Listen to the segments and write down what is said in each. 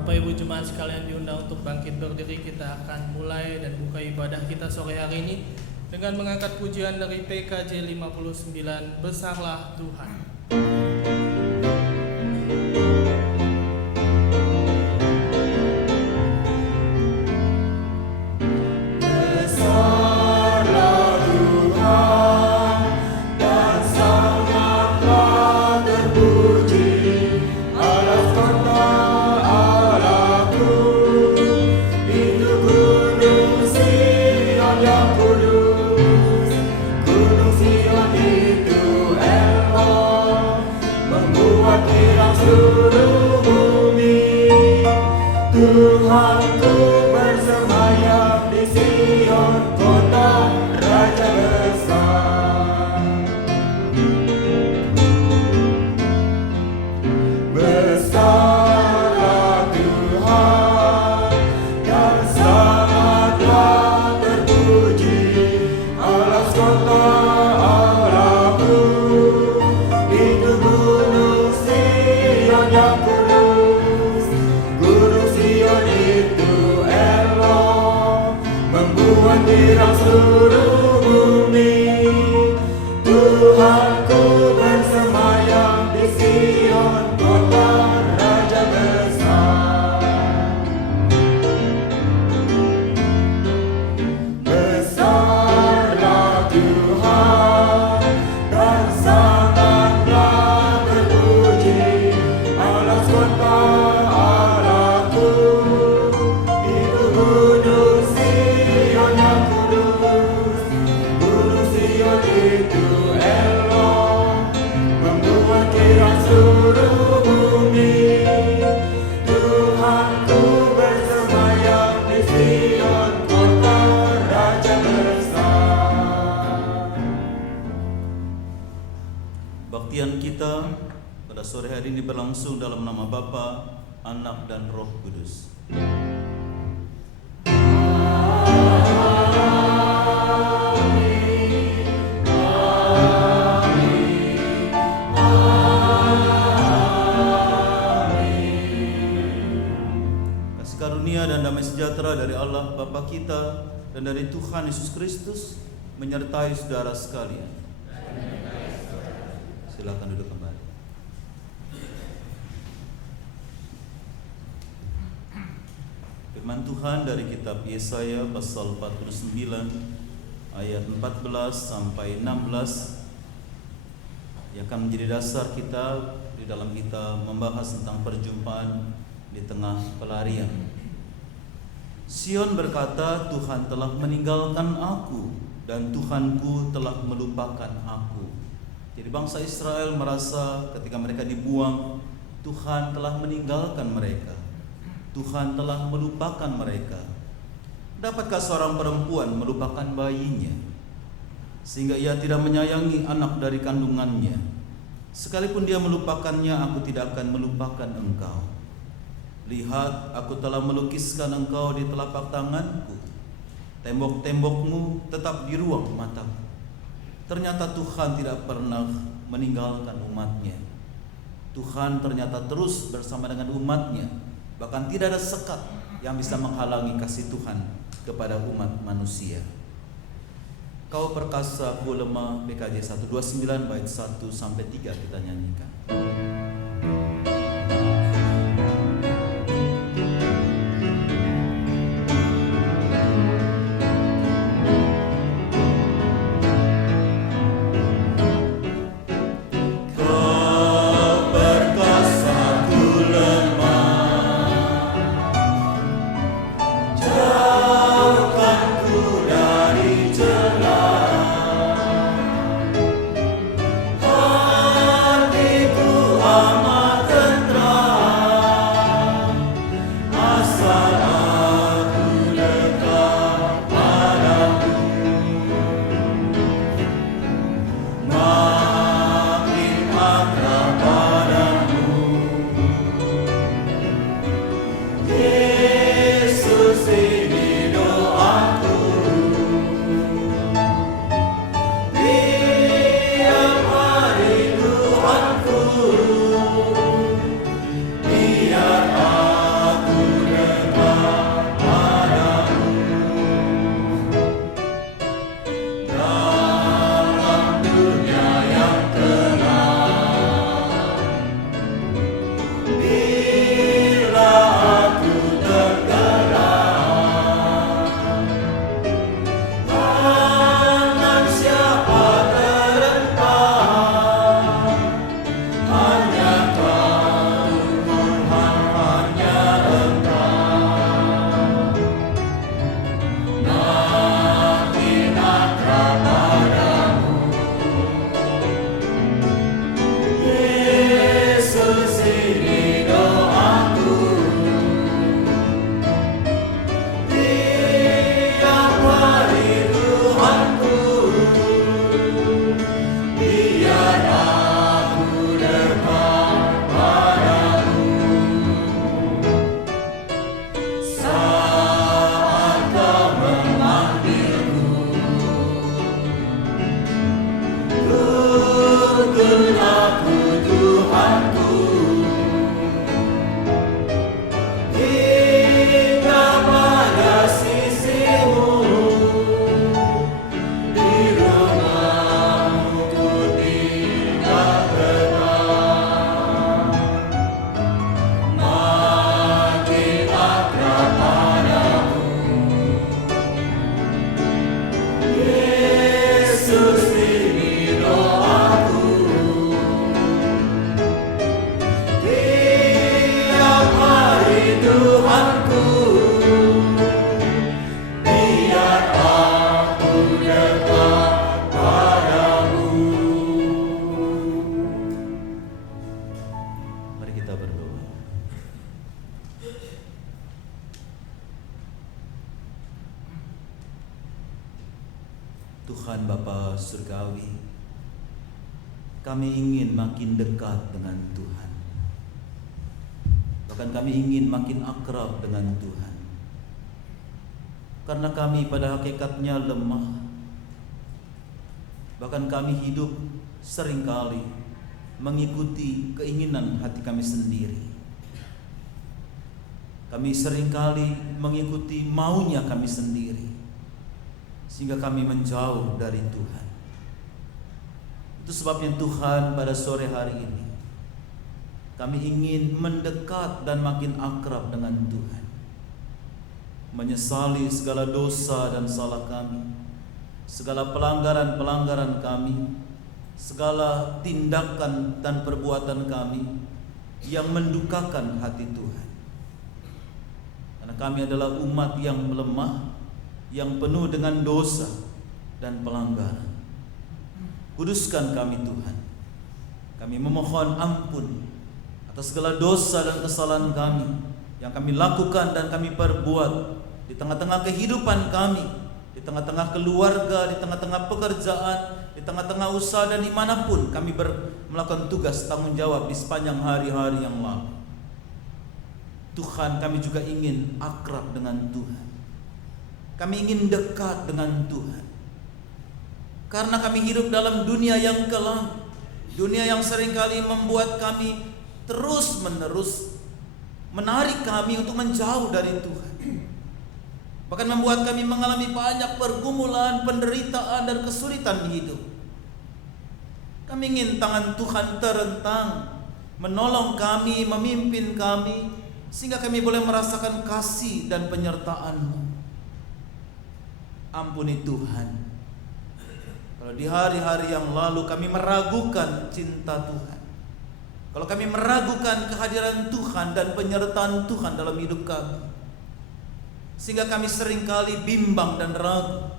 Bapak Ibu jemaat sekalian diundang untuk bangkit berdiri. Kita akan mulai dan buka ibadah kita sore hari ini dengan mengangkat pujian dari PKJ 59, Besarlah Tuhan. Kebaktian kita pada sore hari ini berlangsung dalam nama Bapa, Anak dan Roh Kudus. Kasih karunia dan damai sejahtera dari Allah Bapa kita dan dari Tuhan Yesus Kristus menyertai saudara sekalian. Silakan duduk kembali. Firman Tuhan dari kitab Yesaya pasal 49 ayat 14 sampai 16 yang akan menjadi dasar kita di dalam kita membahas tentang perjumpaan di tengah pelarian. Sion berkata, Tuhan telah meninggalkan aku dan Tuhanku telah melupakan aku. Jadi bangsa Israel merasa ketika mereka dibuang, Tuhan telah meninggalkan mereka. Tuhan telah melupakan mereka. Dapatkah seorang perempuan melupakan bayinya, sehingga ia tidak menyayangi anak dari kandungannya? Sekalipun dia melupakannya, aku tidak akan melupakan engkau. Lihat, aku telah melukiskan engkau di telapak tanganku. Tembok-tembokmu tetap di ruang mataku. Ternyata Tuhan tidak pernah meninggalkan umatnya. Tuhan ternyata terus bersama dengan umatnya. Bahkan tidak ada sekat yang bisa menghalangi kasih Tuhan kepada umat manusia. Kau perkasa, ku lemah, PKJ 129 bait 1 sampai 3 kita nyanyikan. Hatiku Tuhan Bapa Surgawi, kami ingin makin dekat dengan Tuhan. Bahkan kami ingin makin akrab dengan Tuhan. Karena kami pada hakikatnya lemah. Bahkan kami hidup seringkali mengikuti keinginan hati kami sendiri. Kami seringkali mengikuti maunya kami sendiri, sehingga kami menjauh dari Tuhan. Itu sebabnya Tuhan pada sore hari ini kami ingin mendekat dan makin akrab dengan Tuhan, menyesali segala dosa dan salah kami, segala pelanggaran-pelanggaran kami, segala tindakan dan perbuatan kami yang mendukakan hati Tuhan. Karena kami adalah umat yang lemah, yang penuh dengan dosa dan pelanggaran. Kuduskan kami Tuhan. Kami memohon ampun atas segala dosa dan kesalahan kami yang kami lakukan dan kami perbuat di tengah-tengah kehidupan kami, di tengah-tengah keluarga, di tengah-tengah pekerjaan, di tengah-tengah usaha, dan dimanapun kami melakukan tugas tanggung jawab di sepanjang hari-hari yang lalu. Tuhan, kami juga ingin akrab dengan Tuhan. Kami ingin dekat dengan Tuhan. Karena kami hidup dalam dunia yang kelam, dunia yang seringkali membuat kami terus-menerus menarik kami untuk menjauh dari Tuhan. Bahkan membuat kami mengalami banyak pergumulan, penderitaan, dan kesulitan di hidup. Kami ingin tangan Tuhan terentang, menolong kami, memimpin kami, sehingga kami boleh merasakan kasih dan penyertaan-Mu. Ampuni Tuhan, kalau di hari-hari yang lalu kami meragukan cinta Tuhan, kalau kami meragukan kehadiran Tuhan dan penyertaan Tuhan dalam hidup kami, sehingga kami seringkali bimbang dan ragu.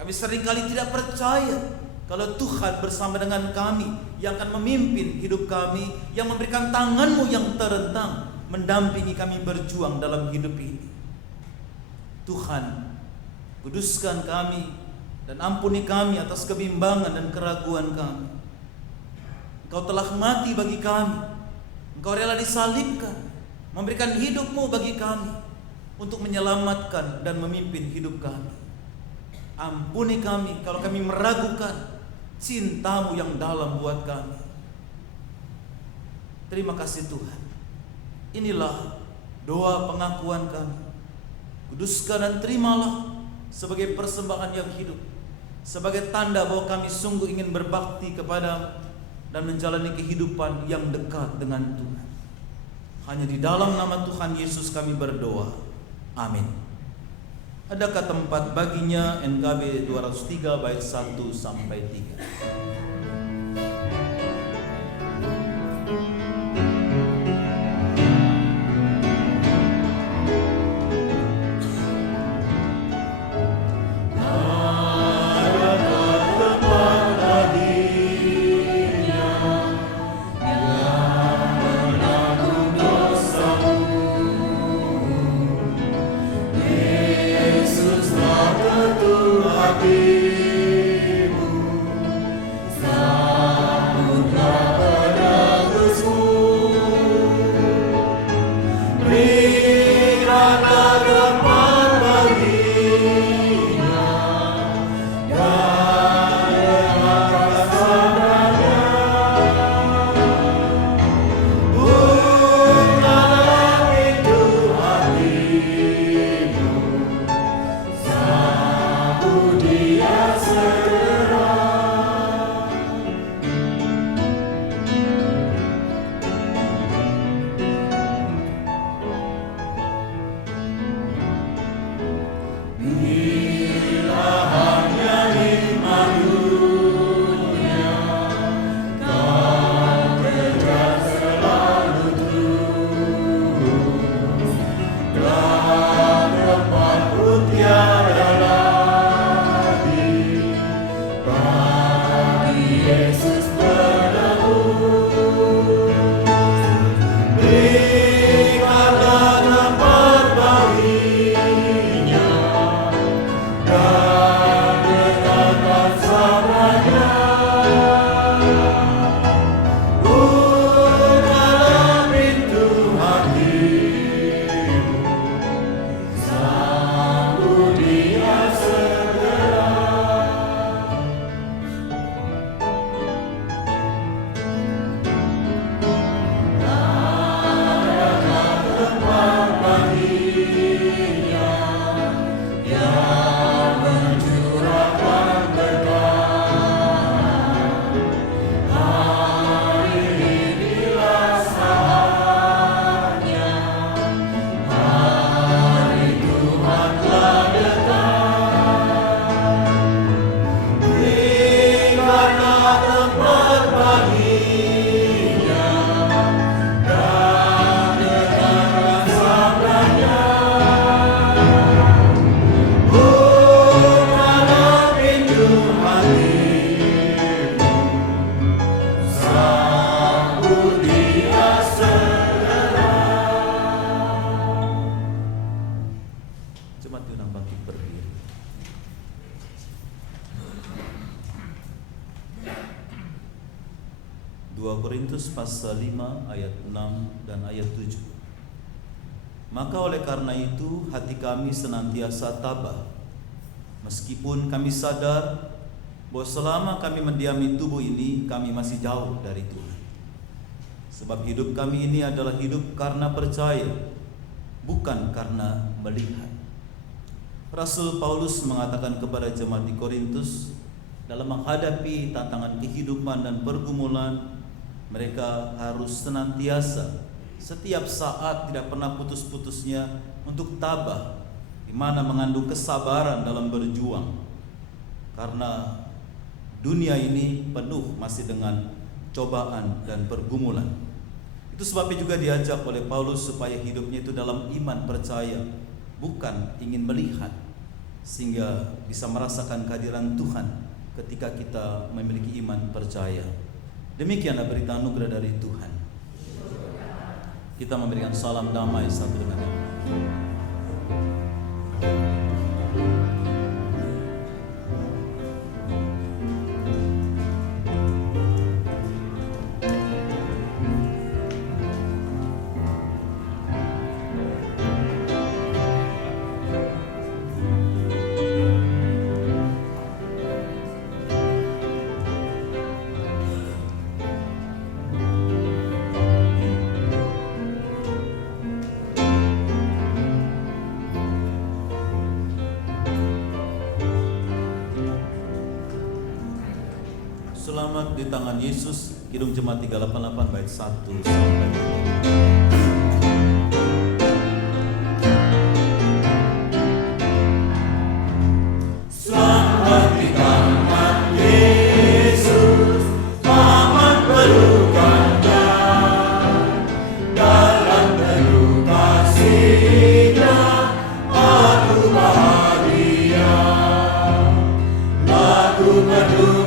Kami seringkali tidak percaya kalau Tuhan bersama dengan kami, yang akan memimpin hidup kami, yang memberikan tangan-Mu yang terentang mendampingi kami berjuang dalam hidup ini. Tuhan, kuduskan kami dan ampuni kami atas kebimbangan dan keraguan kami. Engkau telah mati bagi kami, Engkau rela disalibkan, memberikan hidup-Mu bagi kami untuk menyelamatkan dan memimpin hidup kami. Ampuni kami kalau kami meragukan cinta-Mu yang dalam buat kami. Terima kasih Tuhan. Inilah doa pengakuan kami. Kuduskan dan terimalah sebagai persembahan yang hidup, sebagai tanda bahwa kami sungguh ingin berbakti kepada dan menjalani kehidupan yang dekat dengan Tuhan. Hanya di dalam nama Tuhan Yesus kami berdoa. Amin. Adakah tempat baginya? NKB 203 bait 1 sampai 3. Korintus pasal 5 ayat 6 dan ayat 7. Maka oleh karena itu hati kami senantiasa tabah, meskipun kami sadar bahwa selama kami mendiami tubuh ini, kami masih jauh dari Tuhan. Sebab hidup kami ini adalah hidup karena percaya, bukan karena melihat. Rasul Paulus mengatakan kepada jemaat di Korintus, dalam menghadapi tantangan kehidupan dan pergumulan, mereka harus senantiasa, setiap saat, tidak pernah putus-putusnya untuk tabah, di mana mengandung kesabaran dalam berjuang. Karena dunia ini penuh masih dengan cobaan dan pergumulan. Itu sebabnya juga diajak oleh Paulus supaya hidupnya itu dalam iman percaya, bukan ingin melihat, sehingga bisa merasakan kehadiran Tuhan ketika kita memiliki iman percaya. Demikianlah berita anugerah dari Tuhan. Kita memberikan salam damai satu dengan yang lain. Selamat di tangan Yesus, Kidung Jemaat 388 bait 1 sampai 5. Selamat di tangan Yesus, aman pelukannya, dalam penuh kasih-Nya aku bahagia. Lagu penuh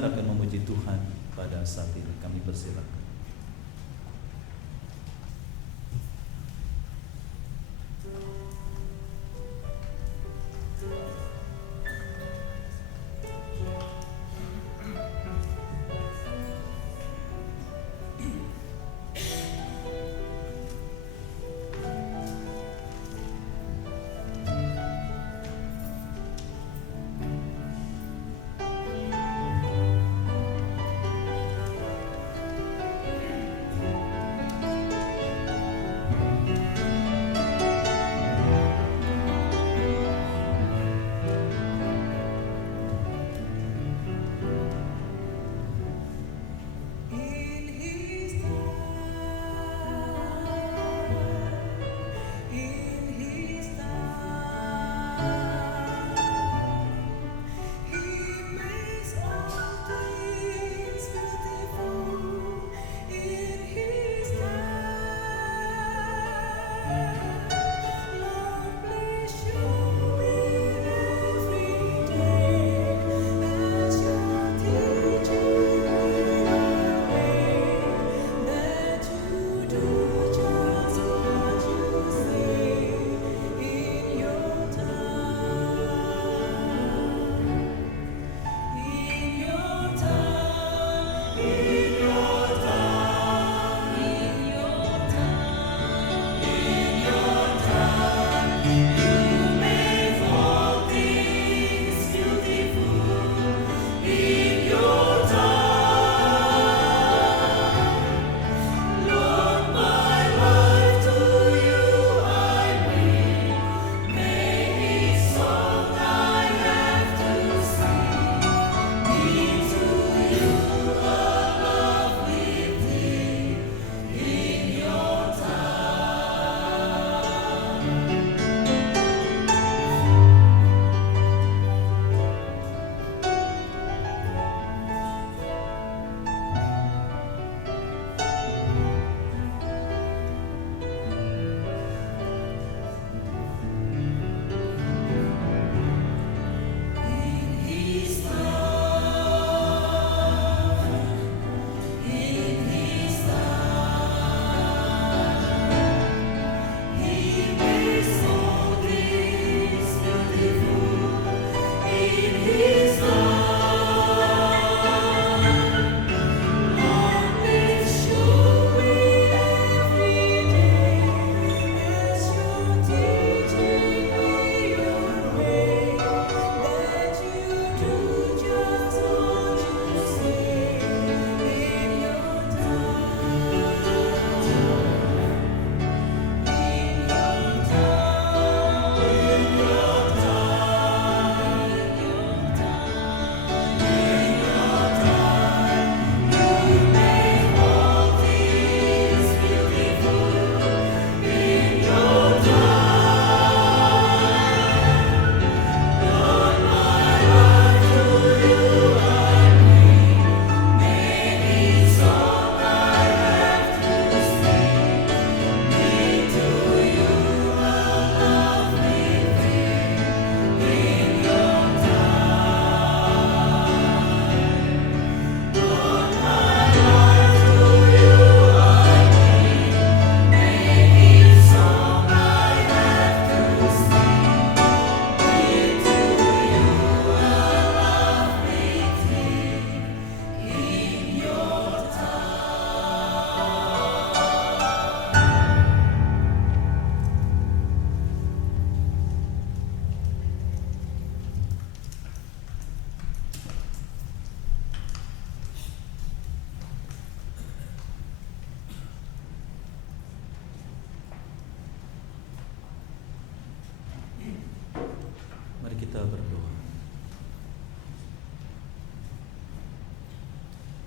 akan memuji Tuhan pada saat ini. Kami persilakan.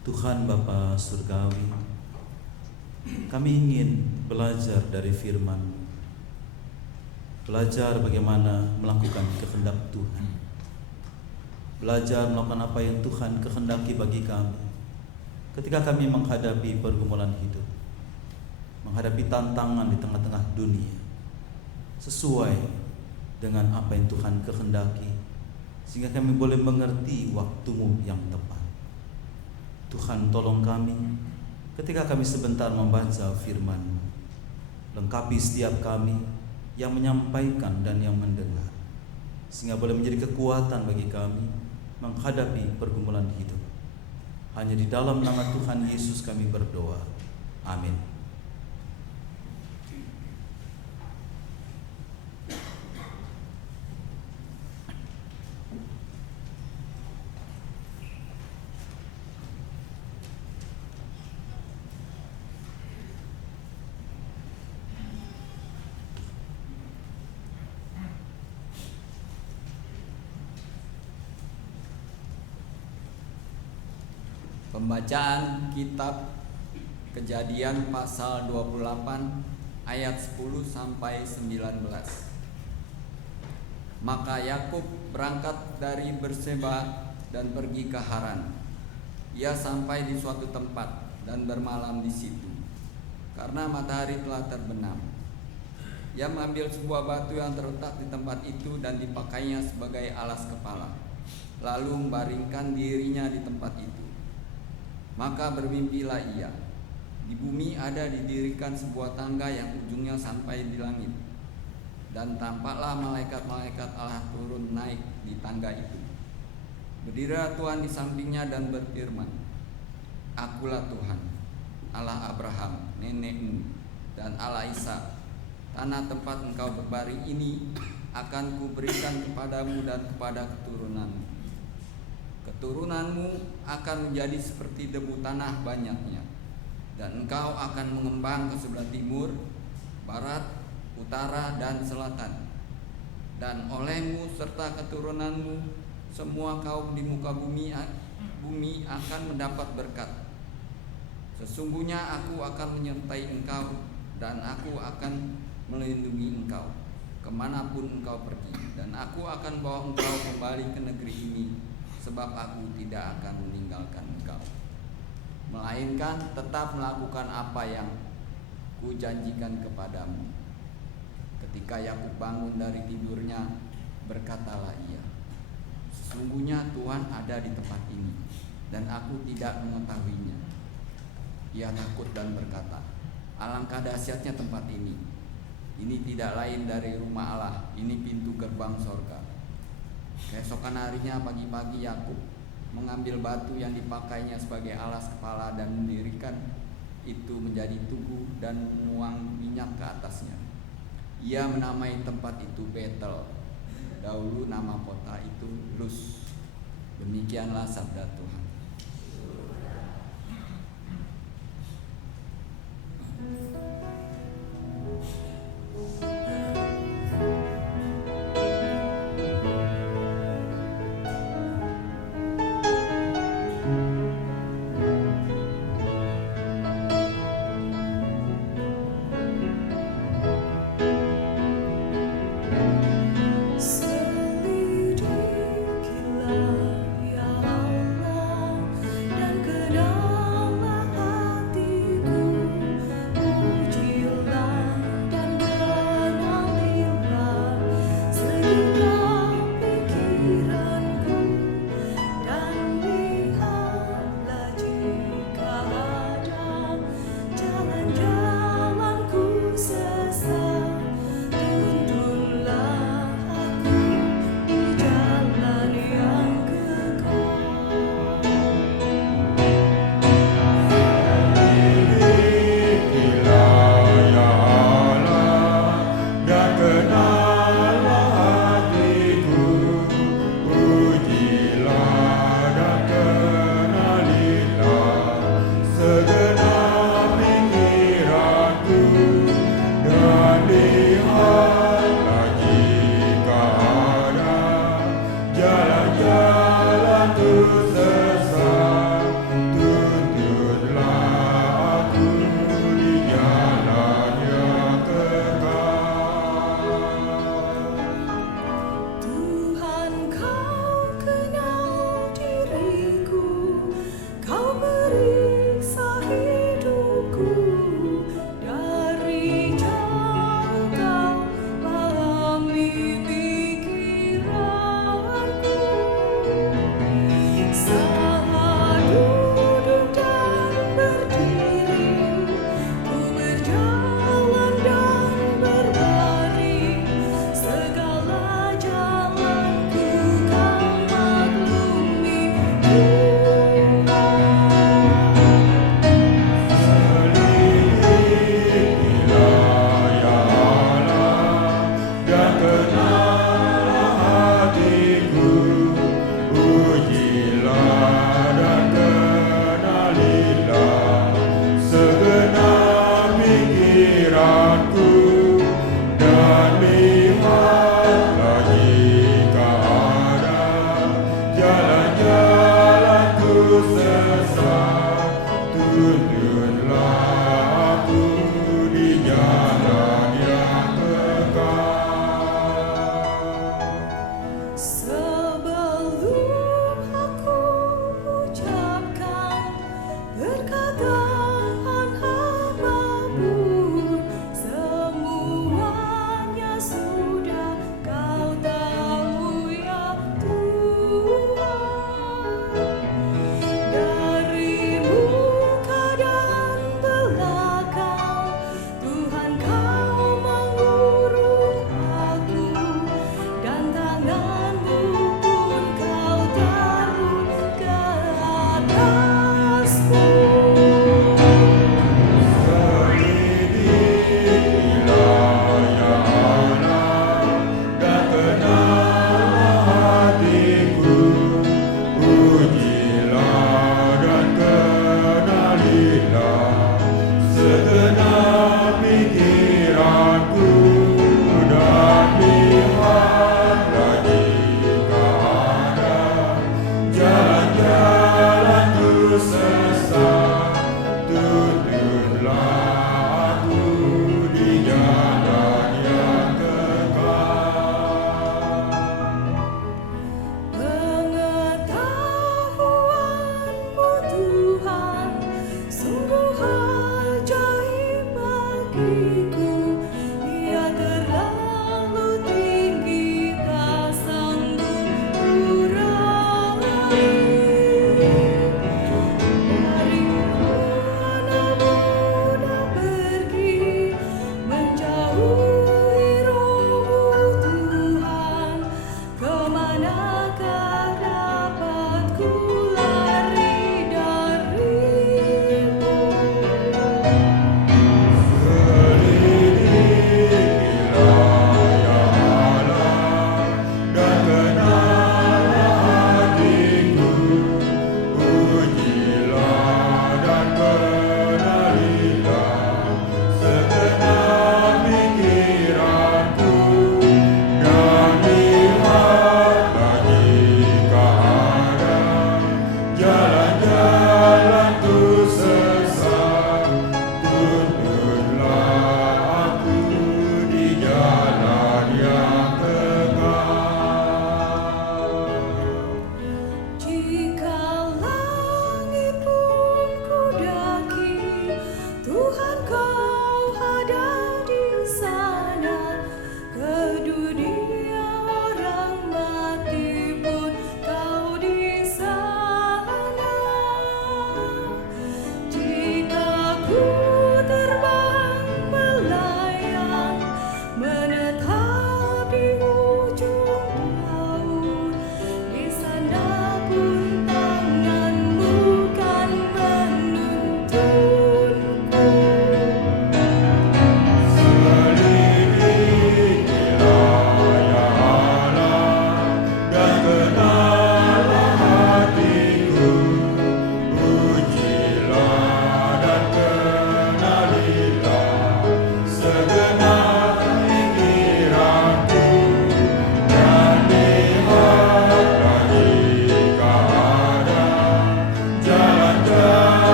Tuhan Bapa Surgawi, kami ingin belajar dari firman, belajar bagaimana melakukan kehendak Tuhan, belajar melakukan apa yang Tuhan kehendaki bagi kami ketika kami menghadapi pergumulan hidup, menghadapi tantangan di tengah-tengah dunia, sesuai dengan apa yang Tuhan kehendaki, sehingga kami boleh mengerti waktu-Mu yang tepat. Tuhan, tolong kami ketika kami sebentar membaca firman-Mu, lengkapi setiap kami yang menyampaikan dan yang mendengar, sehingga boleh menjadi kekuatan bagi kami menghadapi pergumulan hidup. Hanya di dalam nama Tuhan Yesus kami berdoa. Amin. Pembacaan kitab Kejadian pasal 28 ayat 10 sampai 19. Maka Yakub berangkat dari Berseba dan pergi ke Haran. Ia sampai di suatu tempat dan bermalam di situ karena matahari telah terbenam. Ia mengambil sebuah batu yang terletak di tempat itu dan dipakainya sebagai alas kepala, lalu membaringkan dirinya di tempat itu. Maka bermimpilah ia. Di bumi ada didirikan sebuah tangga yang ujungnya sampai di langit. Dan tampaklah malaikat-malaikat Allah turun naik di tangga itu. Berdirilah Tuhan di sampingnya dan berfirman, Akulah Tuhan, Allah Abraham, nenekmu, dan Allah Ishak. Tanah tempat engkau berbaring ini akan kuberikan kepadamu dan kepada keturunanmu. Keturunanmu akan menjadi seperti debu tanah banyaknya, dan engkau akan mengembang ke sebelah timur, barat, utara, dan selatan. Dan olehmu serta keturunanmu semua kaum di muka bumi akan mendapat berkat. Sesungguhnya aku akan menyertai engkau, dan aku akan melindungi engkau kemanapun engkau pergi, dan aku akan bawa engkau kembali ke negeri ini, sebab aku tidak akan meninggalkan engkau, melainkan tetap melakukan apa yang kujanjikan kepadamu. Ketika Yakub bangun dari tidurnya, berkatalah ia, Sesungguhnya Tuhan ada di tempat ini, dan aku tidak mengetahuinya. Ia takut dan berkata, Alangkah dahsyatnya tempat ini. Ini tidak lain dari rumah Allah, ini pintu gerbang sorga. Keesokan harinya pagi-pagi Yakub mengambil batu yang dipakainya sebagai alas kepala dan mendirikan itu menjadi tugu dan menuang minyak ke atasnya. Ia menamai tempat itu Betel. Dahulu nama kota itu Luz. Demikianlah sabda Tuhan.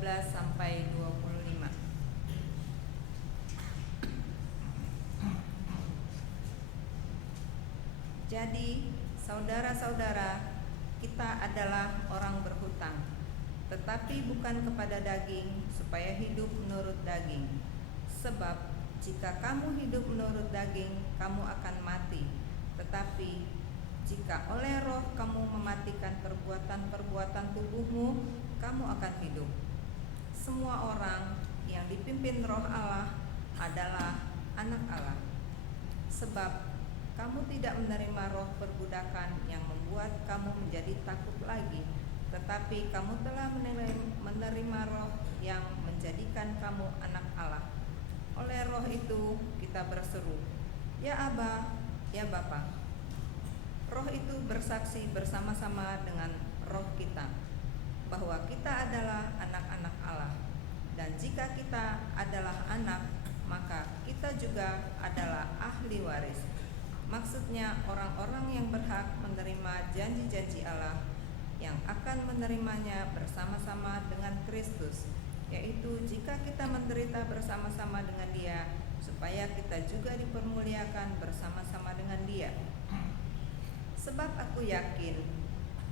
12 sampai 25. Jadi, saudara-saudara, kita adalah orang berhutang, tetapi bukan kepada daging, supaya hidup menurut daging. Sebab jika kamu hidup menurut daging, kamu akan mati. Tetapi jika oleh Roh kamu mematikan perbuatan-perbuatan tubuhmu, kamu akan hidup. Semua orang yang dipimpin Roh Allah adalah anak Allah. Sebab kamu tidak menerima roh perbudakan yang membuat kamu menjadi takut lagi, tetapi kamu telah menerima Roh yang menjadikan kamu anak Allah. Oleh Roh itu kita berseru, "Ya Aba, ya Bapa." Roh itu bersaksi bersama-sama dengan roh kita bahwa kita adalah anak-anak Allah. Dan jika kita adalah anak, maka kita juga adalah ahli waris. Maksudnya orang-orang yang berhak menerima janji-janji Allah, yang akan menerimanya bersama-sama dengan Kristus, yaitu jika kita menderita bersama-sama dengan Dia, supaya kita juga dipermuliakan bersama-sama dengan Dia. Sebab aku yakin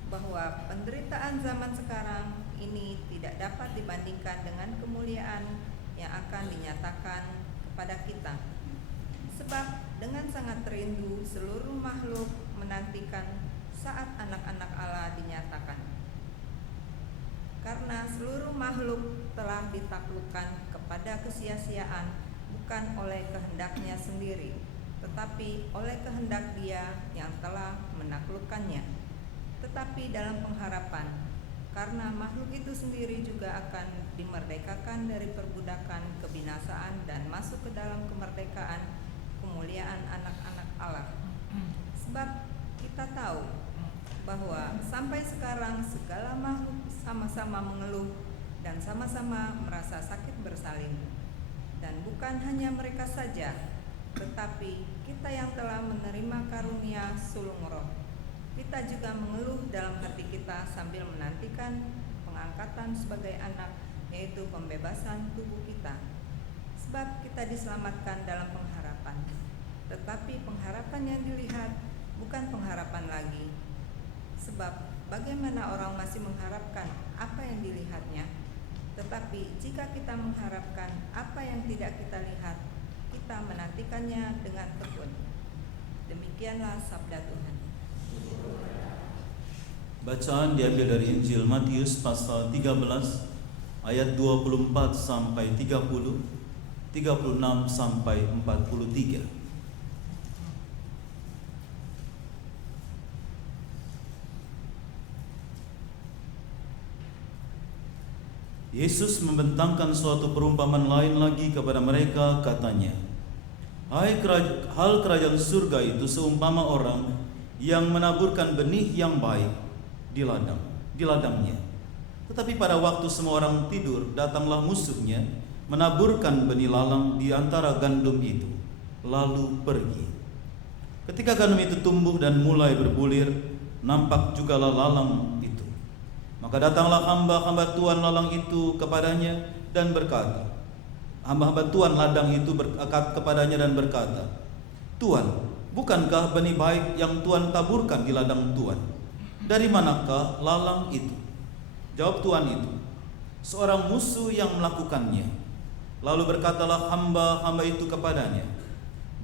bahwa penderitaan zaman sekarang ini tidak dapat dibandingkan dengan kemuliaan yang akan dinyatakan kepada kita. Sebab dengan sangat rindu seluruh makhluk menantikan saat anak-anak Allah dinyatakan. Karena seluruh makhluk telah ditaklukkan kepada kesia-siaan, bukan oleh kehendaknya sendiri, tetapi oleh kehendak Dia yang telah menaklukkannya. Tetapi dalam pengharapan, karena makhluk itu sendiri juga akan dimerdekakan dari perbudakan kebinasaan dan masuk ke dalam kemerdekaan kemuliaan anak-anak Allah. Sebab kita tahu bahwa sampai sekarang segala makhluk sama-sama mengeluh dan sama-sama merasa sakit bersalin. Dan bukan hanya mereka saja, tetapi kita yang telah menerima karunia sulung Roh, kita juga mengeluh dalam hati kita sambil menantikan pengangkatan sebagai anak, yaitu pembebasan tubuh kita. Sebab kita diselamatkan dalam pengharapan. Tetapi pengharapan yang dilihat bukan pengharapan lagi. Sebab bagaimana orang masih mengharapkan apa yang dilihatnya? Tetapi jika kita mengharapkan apa yang tidak kita lihat, kita menantikannya dengan tekun. Demikianlah sabda Tuhan. Bacaan diambil dari Injil Matius pasal 13 ayat 24 sampai 30, 36 sampai 43. Yesus membentangkan suatu perumpamaan lain lagi kepada mereka, katanya, hal kerajaan surga itu seumpama orang yang menaburkan benih yang baik di ladangnya. Tetapi pada waktu semua orang tidur, datanglah musuhnya, menaburkan benih lalang di antara gandum itu, lalu pergi. Ketika gandum itu tumbuh dan mulai berbulir, nampak jugalah lalang itu. Maka datanglah hamba-hamba tuan lalang itu kepadanya dan berkata, hamba-hamba tuan ladang itu kepadanya dan berkata, "Tuan, bukankah benih baik yang Tuan taburkan di ladang Tuan? Dari manakah lalang itu?" Jawab tuan itu, "Seorang musuh yang melakukannya." Lalu berkatalah hamba-hamba itu kepadanya,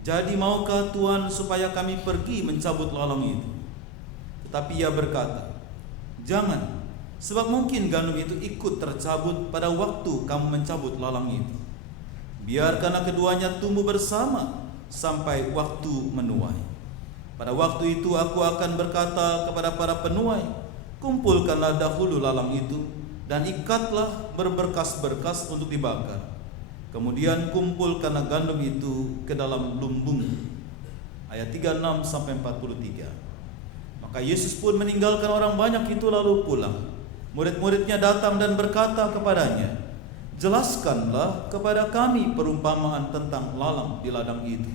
"Jadi maukah Tuan supaya kami pergi mencabut lalang itu?" Tetapi ia berkata, "Jangan, sebab mungkin gandum itu ikut tercabut pada waktu kamu mencabut lalang itu. Biarkanlah keduanya tumbuh bersama sampai waktu menuai. Pada waktu itu aku akan berkata kepada para penuai, kumpulkanlah dahulu lalang itu dan ikatlah berberkas-berkas untuk dibakar. Kemudian kumpulkanlah gandum itu ke dalam lumbung." Ayat 36 sampai 43. Maka Yesus pun meninggalkan orang banyak itu lalu pulang. Murid-muridnya datang dan berkata kepadanya, "Jelaskanlah kepada kami perumpamaan tentang lalang di ladang itu."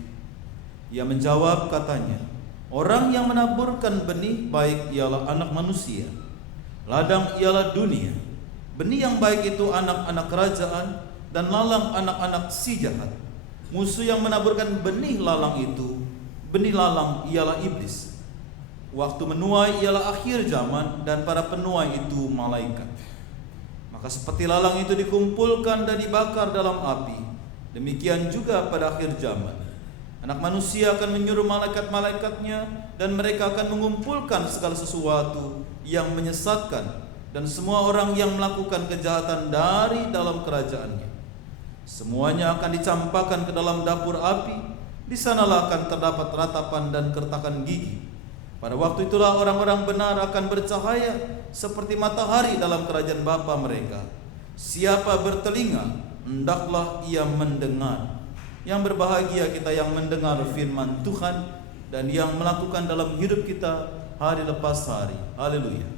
Ia menjawab katanya, "Orang yang menaburkan benih baik ialah anak manusia. Ladang ialah dunia. Benih yang baik itu anak-anak kerajaan, dan lalang anak-anak si jahat. Musuh yang menaburkan benih lalang itu, benih lalang ialah iblis. Waktu menuai ialah akhir zaman, dan para penuai itu malaikat. Maka seperti lalang itu dikumpulkan dan dibakar dalam api, demikian juga pada akhir zaman Anak manusia akan menyuruh malaikat-malaikatnya, dan mereka akan mengumpulkan segala sesuatu yang menyesatkan dan semua orang yang melakukan kejahatan dari dalam kerajaannya. Semuanya akan dicampakkan ke dalam dapur api. Di sanalah akan terdapat ratapan dan kertakan gigi. Pada waktu itulah orang-orang benar akan bercahaya seperti matahari dalam kerajaan Bapa mereka. Siapa bertelinga, hendaklah ia mendengar. Yang berbahagia kita yang mendengar firman Tuhan dan yang melakukan dalam hidup kita hari lepas hari. Haleluya.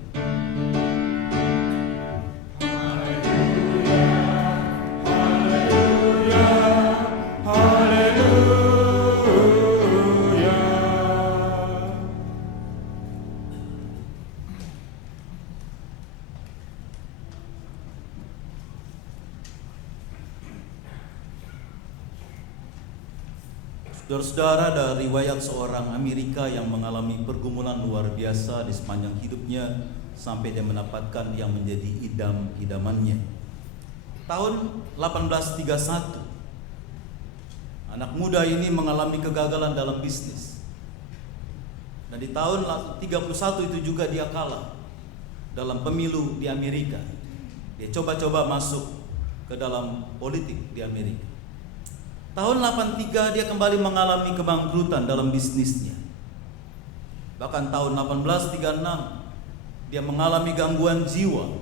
Saudara-saudara, dari riwayat seorang Amerika yang mengalami pergumulan luar biasa di sepanjang hidupnya sampai dia mendapatkan yang menjadi idam-idamannya. Tahun 1831, anak muda ini mengalami kegagalan dalam bisnis. Dan di tahun 31 itu juga dia kalah dalam pemilu di Amerika. Dia coba-coba masuk ke dalam politik di Amerika. Tahun 83 dia kembali mengalami kebangkrutan dalam bisnisnya. Bahkan tahun 1836 dia mengalami gangguan jiwa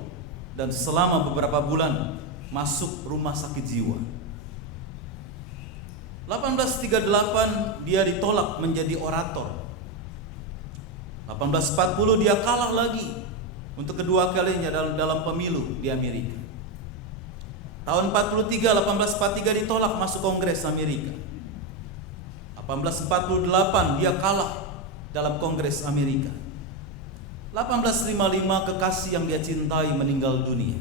dan selama beberapa bulan masuk rumah sakit jiwa. 1838 dia ditolak menjadi orator. 1840 dia kalah lagi untuk kedua kalinya dalam pemilu di Amerika. Tahun 1843 ditolak masuk Kongres Amerika. 1848 dia kalah dalam Kongres Amerika. 1855 kekasih yang dia cintai meninggal dunia.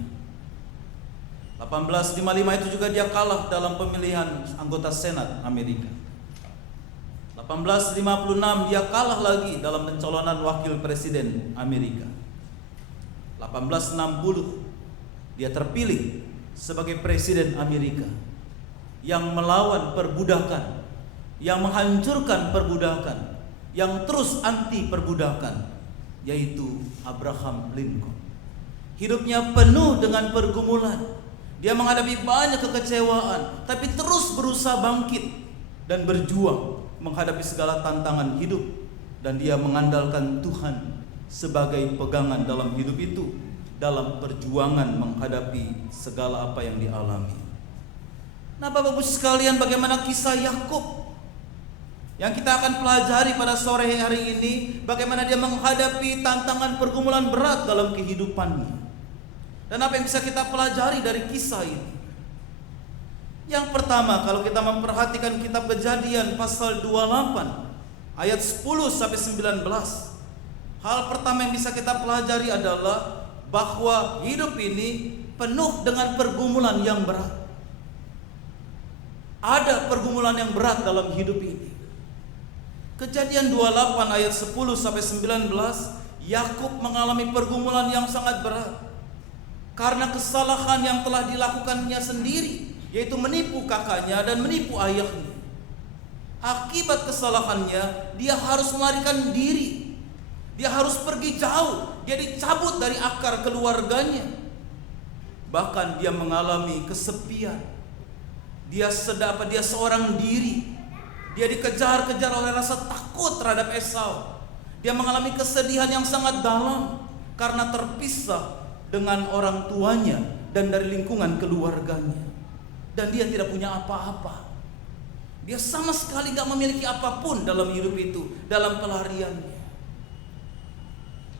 1855 itu juga dia kalah dalam pemilihan anggota Senat Amerika. 1856 dia kalah lagi dalam pencalonan wakil presiden Amerika. 1860 dia terpilih sebagai presiden Amerika yang melawan perbudakan, yang menghancurkan perbudakan, yang terus anti perbudakan, yaitu Abraham Lincoln. Hidupnya penuh dengan pergumulan. Dia menghadapi banyak kekecewaan, tapi terus berusaha bangkit dan berjuang menghadapi segala tantangan hidup, dan dia mengandalkan Tuhan sebagai pegangan dalam hidup itu, dalam perjuangan menghadapi segala apa yang dialami. Nah, Bapak-Ibu sekalian, bagaimana kisah Yakub yang kita akan pelajari pada sore hari ini, bagaimana dia menghadapi tantangan pergumulan berat dalam kehidupannya. Dan apa yang bisa kita pelajari dari kisah ini? Yang pertama, kalau kita memperhatikan kitab Kejadian pasal 28 ayat 10 sampai 19, hal pertama yang bisa kita pelajari adalah bahwa hidup ini penuh dengan pergumulan yang berat. Ada pergumulan yang berat dalam hidup ini. Kejadian 28 ayat 10 sampai 19, Yakub mengalami pergumulan yang sangat berat karena kesalahan yang telah dilakukannya sendiri, yaitu menipu kakaknya dan menipu ayahnya. Akibat kesalahannya, dia harus melarikan diri. Dia harus pergi jauh. Dia dicabut dari akar keluarganya. Bahkan dia mengalami kesepian. Dia seorang diri. Dia dikejar-kejar oleh rasa takut terhadap Esau. Dia mengalami kesedihan yang sangat dalam karena terpisah dengan orang tuanya dan dari lingkungan keluarganya. Dan dia tidak punya apa-apa. Dia sama sekali gak memiliki apapun dalam hidup itu, dalam pelariannya.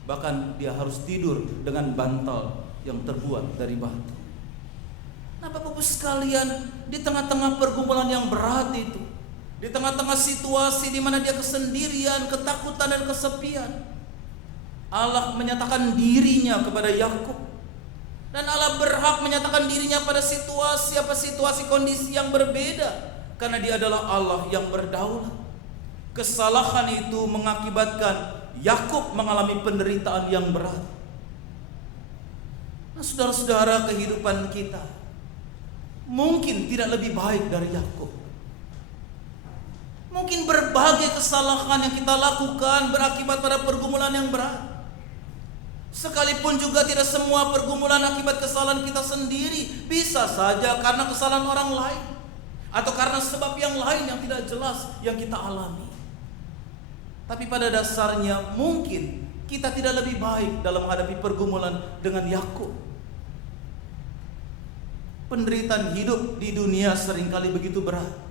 Bahkan dia harus tidur dengan bantal yang terbuat dari batu. Nah, Bapak-Ibu sekalian, di tengah-tengah pergumulan yang berat itu, di tengah-tengah situasi di mana dia kesendirian, ketakutan dan kesepian, Allah menyatakan dirinya kepada Yakub. Dan Allah berhak menyatakan dirinya pada situasi kondisi yang berbeda, karena Dia adalah Allah yang berdaulat. Kesalahan itu mengakibatkan Yakub mengalami penderitaan yang berat. Nah, saudara-saudara, kehidupan kita mungkin tidak lebih baik dari Yakub. Mungkin berbagai kesalahan yang kita lakukan berakibat pada pergumulan yang berat. Sekalipun juga tidak semua pergumulan akibat kesalahan kita sendiri. Bisa saja karena kesalahan orang lain, atau karena sebab yang lain yang tidak jelas yang kita alami. Tapi pada dasarnya mungkin kita tidak lebih baik dalam menghadapi pergumulan dengan Yakub. Penderitaan hidup di dunia seringkali begitu berat.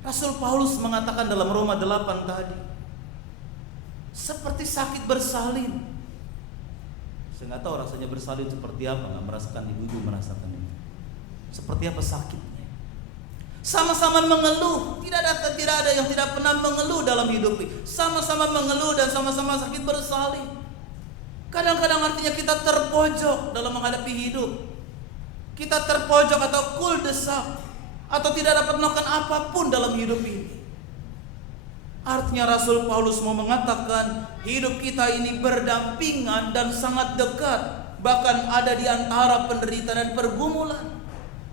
Rasul Paulus mengatakan dalam Roma 8 tadi, seperti sakit bersalin. Saya nggak tahu rasanya bersalin seperti apa, nggak merasakan, ibu-ibu merasakan ini. Seperti apa sakitnya? Sama-sama mengeluh, tidak ada yang tidak pernah mengeluh dalam hidup ini. Sama-sama mengeluh dan sama-sama sakit bersalin. Kadang-kadang artinya kita terpojok dalam menghadapi hidup. Kita terpojok atau cul-de-sac, atau tidak dapat melakukan apapun dalam hidup ini. Artinya Rasul Paulus mau mengatakan hidup kita ini berdampingan dan sangat dekat, bahkan ada di antara penderitaan dan pergumulan.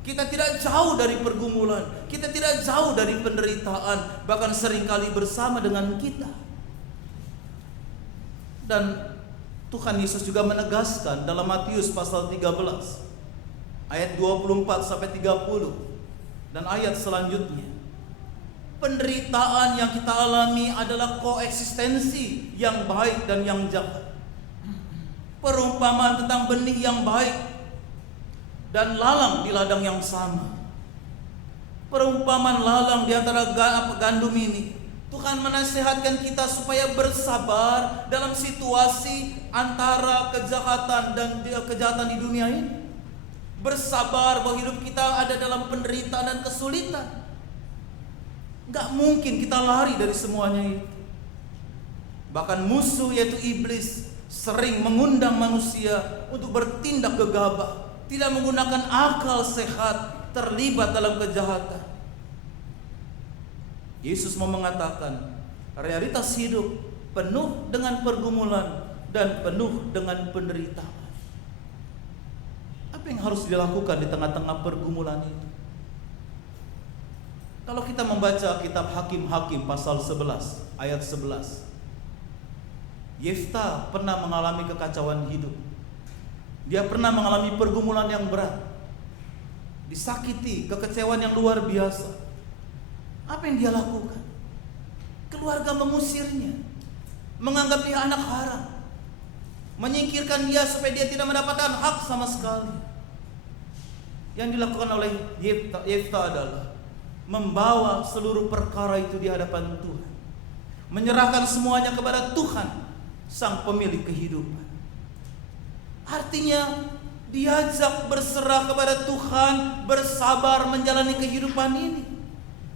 Kita tidak jauh dari pergumulan, kita tidak jauh dari penderitaan, bahkan seringkali bersama dengan kita. Dan Tuhan Yesus juga menegaskan dalam Matius pasal 13 ayat 24 sampai 30 dan ayat selanjutnya. Penderitaan yang kita alami adalah koeksistensi yang baik dan yang jahat. Perumpamaan tentang benih yang baik dan lalang di ladang yang sama. Perumpamaan lalang di antara gandum ini, Tuhan menasihatkan kita supaya bersabar dalam situasi antara kejahatan dan kejahatan di dunia ini. Bersabar bahwa hidup kita ada dalam penderitaan dan kesulitan. Gak mungkin kita lari dari semuanya itu. Bahkan musuh yaitu iblis sering mengundang manusia untuk bertindak gegabah, tidak menggunakan akal sehat, terlibat dalam kejahatan. Yesus mau mengatakan realitas hidup penuh dengan pergumulan dan penuh dengan penderitaan. Apa yang harus dilakukan di tengah-tengah pergumulan itu? Kalau kita membaca kitab Hakim-Hakim pasal 11 ayat 11, Yefta pernah mengalami kekacauan hidup. Dia pernah mengalami pergumulan yang berat, disakiti, kekecewaan yang luar biasa. Apa yang dia lakukan? Keluarga mengusirnya, menganggap dia anak haram, menyingkirkan dia supaya dia tidak mendapatkan hak sama sekali. Yang dilakukan oleh Yefta adalah membawa seluruh perkara itu di hadapan Tuhan, menyerahkan semuanya kepada Tuhan, sang pemilik kehidupan. Artinya diajak berserah kepada Tuhan, bersabar menjalani kehidupan ini,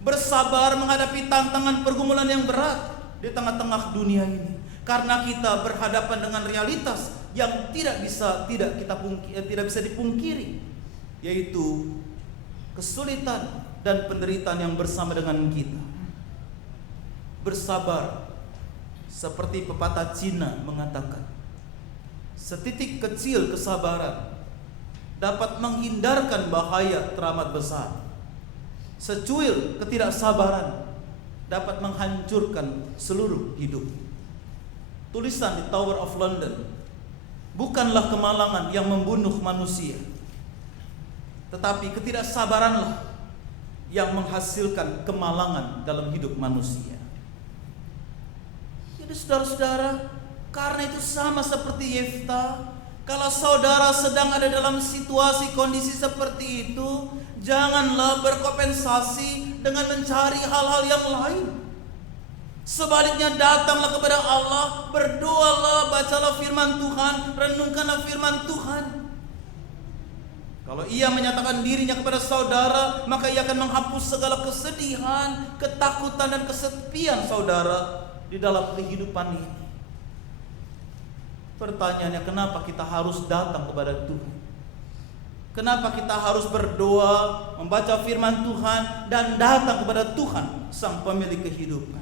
bersabar menghadapi tantangan pergumulan yang berat di tengah-tengah dunia ini. Karena kita berhadapan dengan realitas yang tidak bisa dipungkiri, yaitu kesulitan dan penderitaan yang bersama dengan kita. Bersabar, seperti pepatah Cina mengatakan, setitik kecil kesabaran dapat menghindarkan bahaya teramat besar. Secuil ketidaksabaran dapat menghancurkan seluruh hidup. Tulisan di Tower of London, bukanlah kemalangan yang membunuh manusia, tetapi ketidaksabaranlah yang menghasilkan kemalangan dalam hidup manusia. Jadi saudara-saudara, karena itu sama seperti Yefta, kalau saudara sedang ada dalam situasi kondisi seperti itu, janganlah berkompensasi dengan mencari hal-hal yang lain. Sebaliknya datanglah kepada Allah, berdoalah, bacalah firman Tuhan, renungkanlah firman Tuhan. Kalau ia menyatakan dirinya kepada saudara, maka ia akan menghapus segala kesedihan, ketakutan dan kesepian saudara di dalam kehidupan ini. Pertanyaannya, kenapa kita harus datang kepada Tuhan? Kenapa kita harus berdoa, membaca firman Tuhan, dan datang kepada Tuhan, Sang Pemilik kehidupan?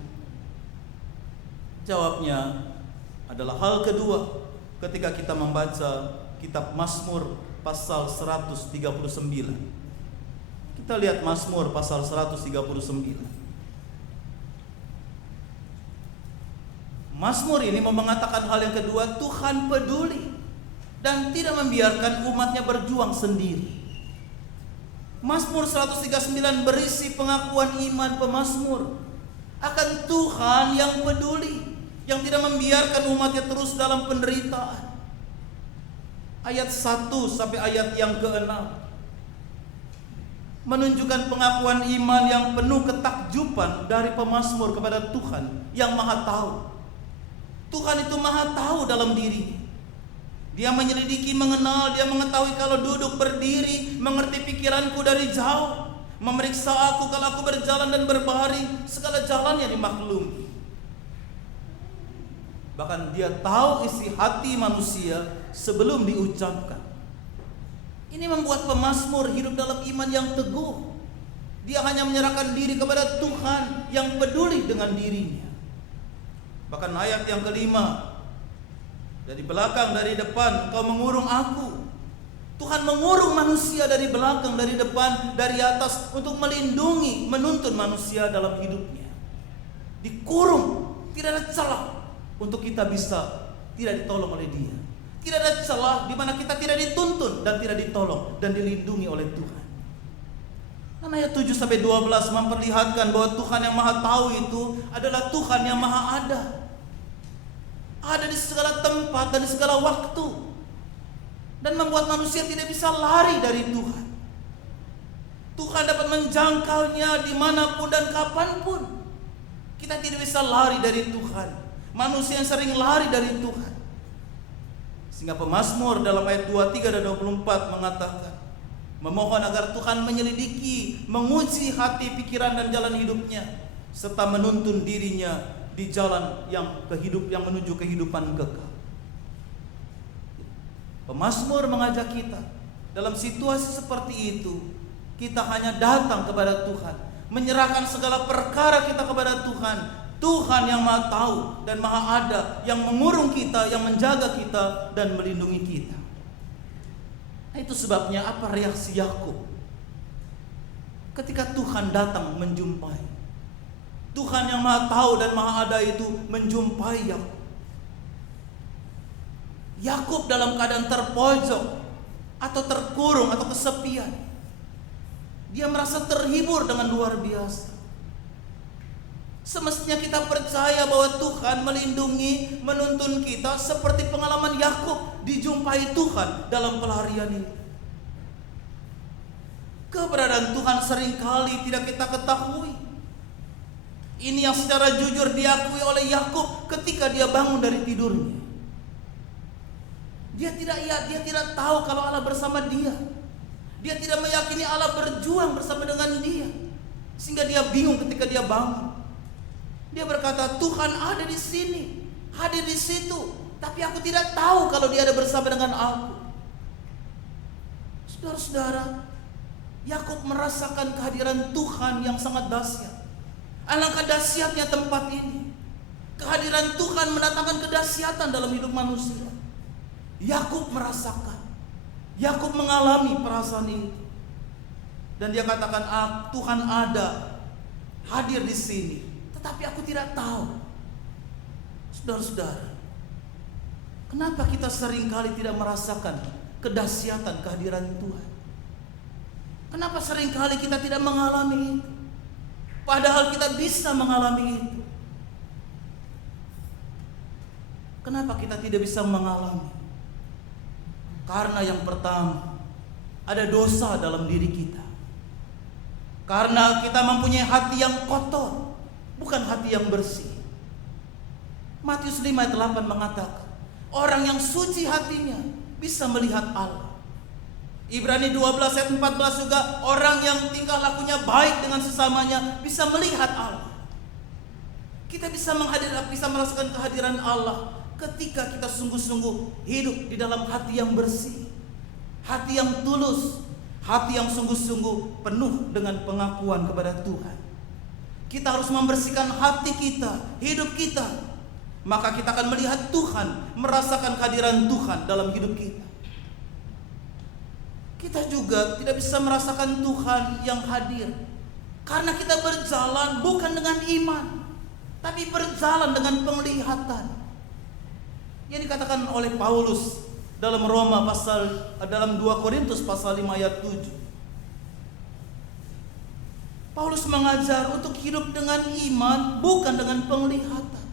Jawabnya adalah hal kedua ketika kita membaca kitab Mazmur pasal 139. Kita lihat Mazmur pasal 139. Mazmur ini mengatakan hal yang kedua, Tuhan peduli dan tidak membiarkan umatnya berjuang sendiri. Mazmur 139 berisi pengakuan iman pemazmur akan Tuhan yang peduli, yang tidak membiarkan umatnya terus dalam penderitaan. Ayat 1 sampai ayat yang ke-6 menunjukkan pengakuan iman yang penuh ketakjuban dari pemazmur kepada Tuhan yang Maha Tahu. Tuhan itu Maha Tahu dalam dirinya. Dia menyelidiki, mengenal, dia mengetahui kalau duduk berdiri, mengerti pikiranku dari jauh, memeriksa aku kalau aku berjalan dan berbaring, segala jalannya dimaklumi. Bahkan dia tahu isi hati manusia sebelum diucapkan. Ini membuat pemazmur hidup dalam iman yang teguh. Dia hanya menyerahkan diri kepada Tuhan yang peduli dengan dirinya. Bahkan ayat yang kelima, dari belakang, dari depan, Engkau mengurung aku. Tuhan mengurung manusia dari belakang, dari depan, dari atas, untuk melindungi, menuntun manusia dalam hidupnya. Dikurung, tidak ada celah untuk kita bisa tidak ditolong oleh Dia. Tidak ada celah di mana kita tidak dituntun dan tidak ditolong dan dilindungi oleh Tuhan. Dan ayat 7 sampai 12 memperlihatkan bahwa Tuhan yang Maha Tahu itu adalah Tuhan yang Maha Ada. Ada di segala tempat dan di segala waktu, dan membuat manusia tidak bisa lari dari Tuhan. Tuhan dapat menjangkaunya dimanapun dan kapanpun. Kita tidak bisa lari dari Tuhan. Manusia yang sering lari dari Tuhan. Sehingga pemazmur dalam ayat 23 dan 24 mengatakan, memohon agar Tuhan menyelidiki, menguji hati, pikiran dan jalan hidupnya, serta menuntun dirinya di jalan yang menuju kehidupan kekal. Pemazmur mengajak kita dalam situasi seperti itu, kita hanya datang kepada Tuhan, menyerahkan segala perkara kita kepada Tuhan. Tuhan yang Maha Tahu dan Maha Ada, yang mengurung kita, yang menjaga kita dan melindungi kita. Nah, itu sebabnya apa reaksi Yakub ketika Tuhan datang menjumpai. Tuhan yang Maha Tahu dan Maha Ada itu menjumpai Yakub. Yakub dalam keadaan terpojok atau terkurung atau kesepian. Dia merasa terhibur dengan luar biasa. Semestinya kita percaya bahwa Tuhan melindungi, menuntun kita seperti pengalaman Yakub dijumpai Tuhan dalam pelarian ini. Keberadaan Tuhan seringkali tidak kita ketahui. Ini yang secara jujur diakui oleh Yakub ketika dia bangun dari tidurnya. Dia tidak tahu kalau Allah bersama dia. Dia tidak meyakini Allah berjuang bersama dengan dia, sehingga dia bingung ketika dia bangun. Dia berkata, Tuhan ada di sini, hadir di situ, tapi aku tidak tahu kalau dia ada bersama dengan aku. Saudara-saudara, Yakub merasakan kehadiran Tuhan yang sangat dahsyat. Alangkah dahsyatnya tempat ini. Kehadiran Tuhan mendatangkan kedahsyatan dalam hidup manusia. Yakub merasakan, Yakub mengalami perasaan ini, dan dia katakan, Tuhan ada, hadir di sini, tetapi aku tidak tahu. Saudara-saudara, kenapa kita seringkali tidak merasakan kedahsyatan kehadiran Tuhan? Kenapa seringkali kita tidak mengalami itu? Padahal kita bisa mengalami itu. Kenapa kita tidak bisa mengalami? Karena yang pertama, ada dosa dalam diri kita. Karena kita mempunyai hati yang kotor, bukan hati yang bersih. Matius 5 ayat 8 mengatakan, orang yang suci hatinya bisa melihat Allah. Ibrani 12 ayat 14 juga, orang yang tingkah lakunya baik dengan sesamanya bisa melihat Allah. Kita bisa merasakan kehadiran Allah ketika kita sungguh-sungguh hidup di dalam hati yang bersih, hati yang tulus, hati yang sungguh-sungguh penuh dengan pengakuan kepada Tuhan. Kita harus membersihkan hati kita, hidup kita. Maka kita akan melihat Tuhan, merasakan kehadiran Tuhan dalam hidup kita. Kita juga tidak bisa merasakan Tuhan yang hadir karena kita berjalan bukan dengan iman, tapi berjalan dengan penglihatan. Yang dikatakan oleh Paulus dalam dalam 2 Korintus pasal 5 ayat 7. Paulus mengajar untuk hidup dengan iman, bukan dengan penglihatan.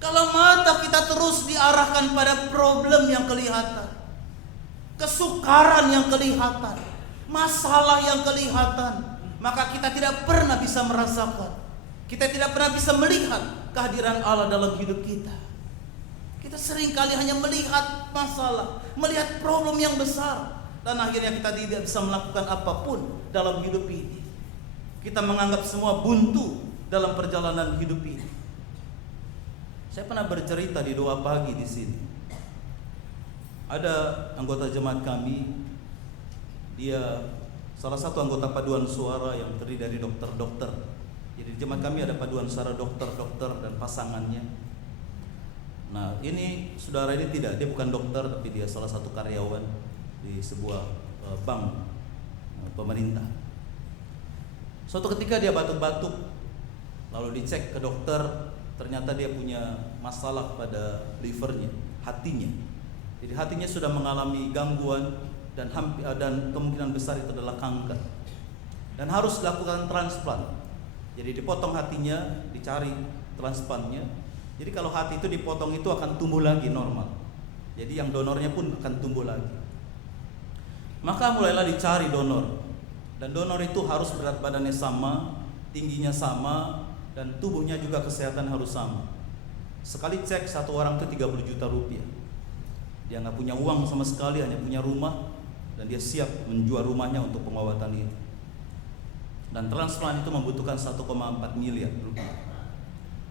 Kalau mata kita terus diarahkan pada problem yang kelihatan, kesukaran yang kelihatan, masalah yang kelihatan, maka kita tidak pernah bisa merasakan, kita tidak pernah bisa melihat kehadiran Allah dalam hidup kita. Kita seringkali hanya melihat masalah, melihat problem yang besar, dan akhirnya kita tidak bisa melakukan apapun dalam hidup ini. Kita menganggap semua buntu dalam perjalanan hidup ini. Saya pernah bercerita di doa pagi di sini. Ada anggota jemaat kami, dia salah satu anggota paduan suara yang terdiri dari dokter-dokter. Jadi di jemaat kami ada paduan suara dokter-dokter dan pasangannya. Nah, ini saudara ini dia bukan dokter, tapi dia salah satu karyawan di sebuah bank pemerintah. Suatu ketika dia batuk-batuk, lalu dicek ke dokter, ternyata dia punya masalah pada livernya, hatinya. Jadi hatinya sudah mengalami gangguan dan kemungkinan besar itu adalah kanker. Dan harus dilakukan transplant. Jadi dipotong hatinya, dicari transplantnya. Jadi kalau hati itu dipotong itu akan tumbuh lagi normal. Jadi yang donornya pun akan tumbuh lagi. Maka mulailah dicari donor. Dan donor itu harus berat badannya sama, tingginya sama, dan tubuhnya juga kesehatan harus sama. Sekali cek satu orang itu 30 juta rupiah. Dia nggak punya uang sama sekali, hanya punya rumah, dan dia siap menjual rumahnya untuk pengobatan itu. Dan transplant itu membutuhkan 1,4 miliar rupiah.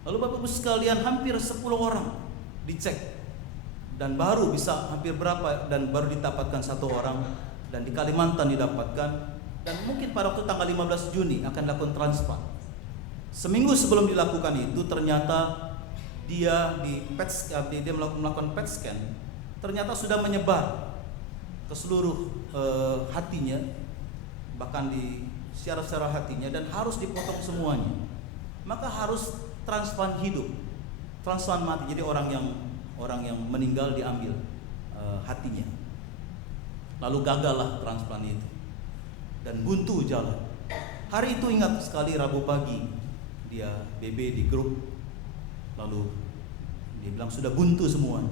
Lalu Bapak Ibu sekalian, hampir 10 orang dicek, dan baru bisa hampir berapa, dan baru didapatkan 1 orang, dan di Kalimantan didapatkan, dan mungkin pada waktu tanggal 15 Juni akan dilakukan transplant. Seminggu sebelum dilakukan itu ternyata dia melakukan PET scan, ternyata sudah menyebar ke seluruh hatinya, bahkan di syaraf-syaraf hatinya, dan harus dipotong semuanya. Maka harus transplant hidup, transplant mati. Jadi orang yang meninggal diambil hatinya. Lalu gagallah transplant itu dan buntu jalan. Hari itu ingat sekali, Rabu pagi dia BB di grup, lalu dia bilang sudah buntu semuanya.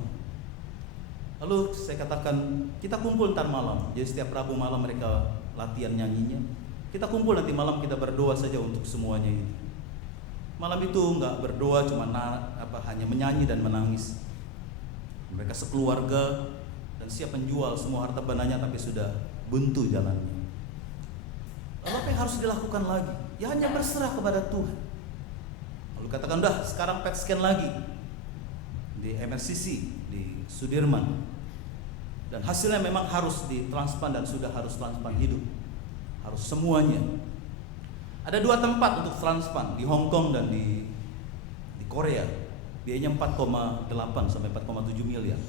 Lalu saya katakan kita kumpul ntar malam. Jadi setiap Rabu malam mereka latihan nyanyinya. Kita kumpul nanti malam, kita berdoa saja untuk semuanya itu. Malam itu nggak berdoa, cuma hanya menyanyi dan menangis. Mereka sekeluarga dan siap menjual semua harta bendanya, tapi sudah buntu jalannya. Lalu apa yang harus dilakukan lagi? Ya hanya berserah kepada Tuhan. Lalu katakan, udah sekarang PET scan lagi di MRCC di Sudirman, dan hasilnya memang harus ditransplant dan sudah harus transplant hidup, harus semuanya. Ada 2 tempat untuk transplant, di Hong Kong dan di Korea. Biayanya 4,8 sampai 4,7 miliar.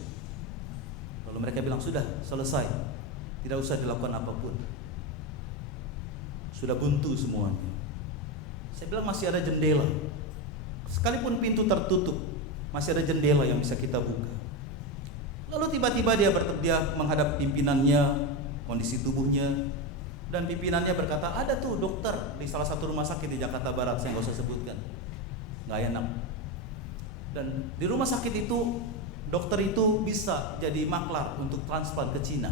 Lalu mereka bilang sudah selesai, tidak usah dilakukan apapun, sudah buntu semuanya. Saya bilang masih ada jendela, sekalipun pintu tertutup, masih ada jendela yang bisa kita buka. Lalu tiba-tiba dia menghadap pimpinannya, kondisi tubuhnya, dan pimpinannya berkata, ada tuh dokter di salah satu rumah sakit di Jakarta Barat, saya nggak usah sebutkan, nggak enak. Dan di rumah sakit itu, dokter itu bisa jadi maklar untuk transplant ke Cina.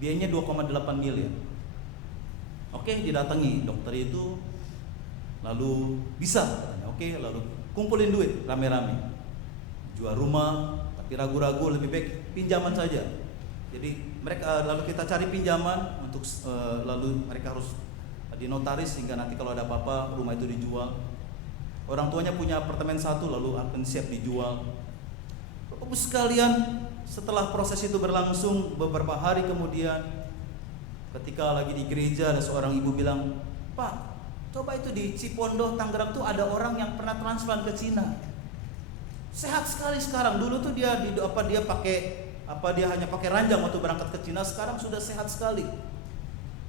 Biayanya 2,8 miliar. Oke, didatangi dokter itu, lalu bisa katanya. Oke, lalu kumpulin duit rame-rame, jual rumah, tapi ragu-ragu, lebih baik pinjaman saja. Jadi mereka, lalu kita cari pinjaman untuk lalu mereka harus dinotaris sehingga nanti kalau ada apa-apa rumah itu dijual. Orang tuanya punya apartemen satu lalu akan siap dijual. Bapak Ibu sekalian, setelah proses itu berlangsung beberapa hari kemudian, ketika lagi di gereja ada seorang ibu bilang, "Pak, coba itu di Cipondoh, Tangerang tuh ada orang yang pernah transplant ke Cina. Sehat sekali sekarang. Dulu tuh dia hanya pakai ranjang waktu berangkat ke Cina, sekarang sudah sehat sekali."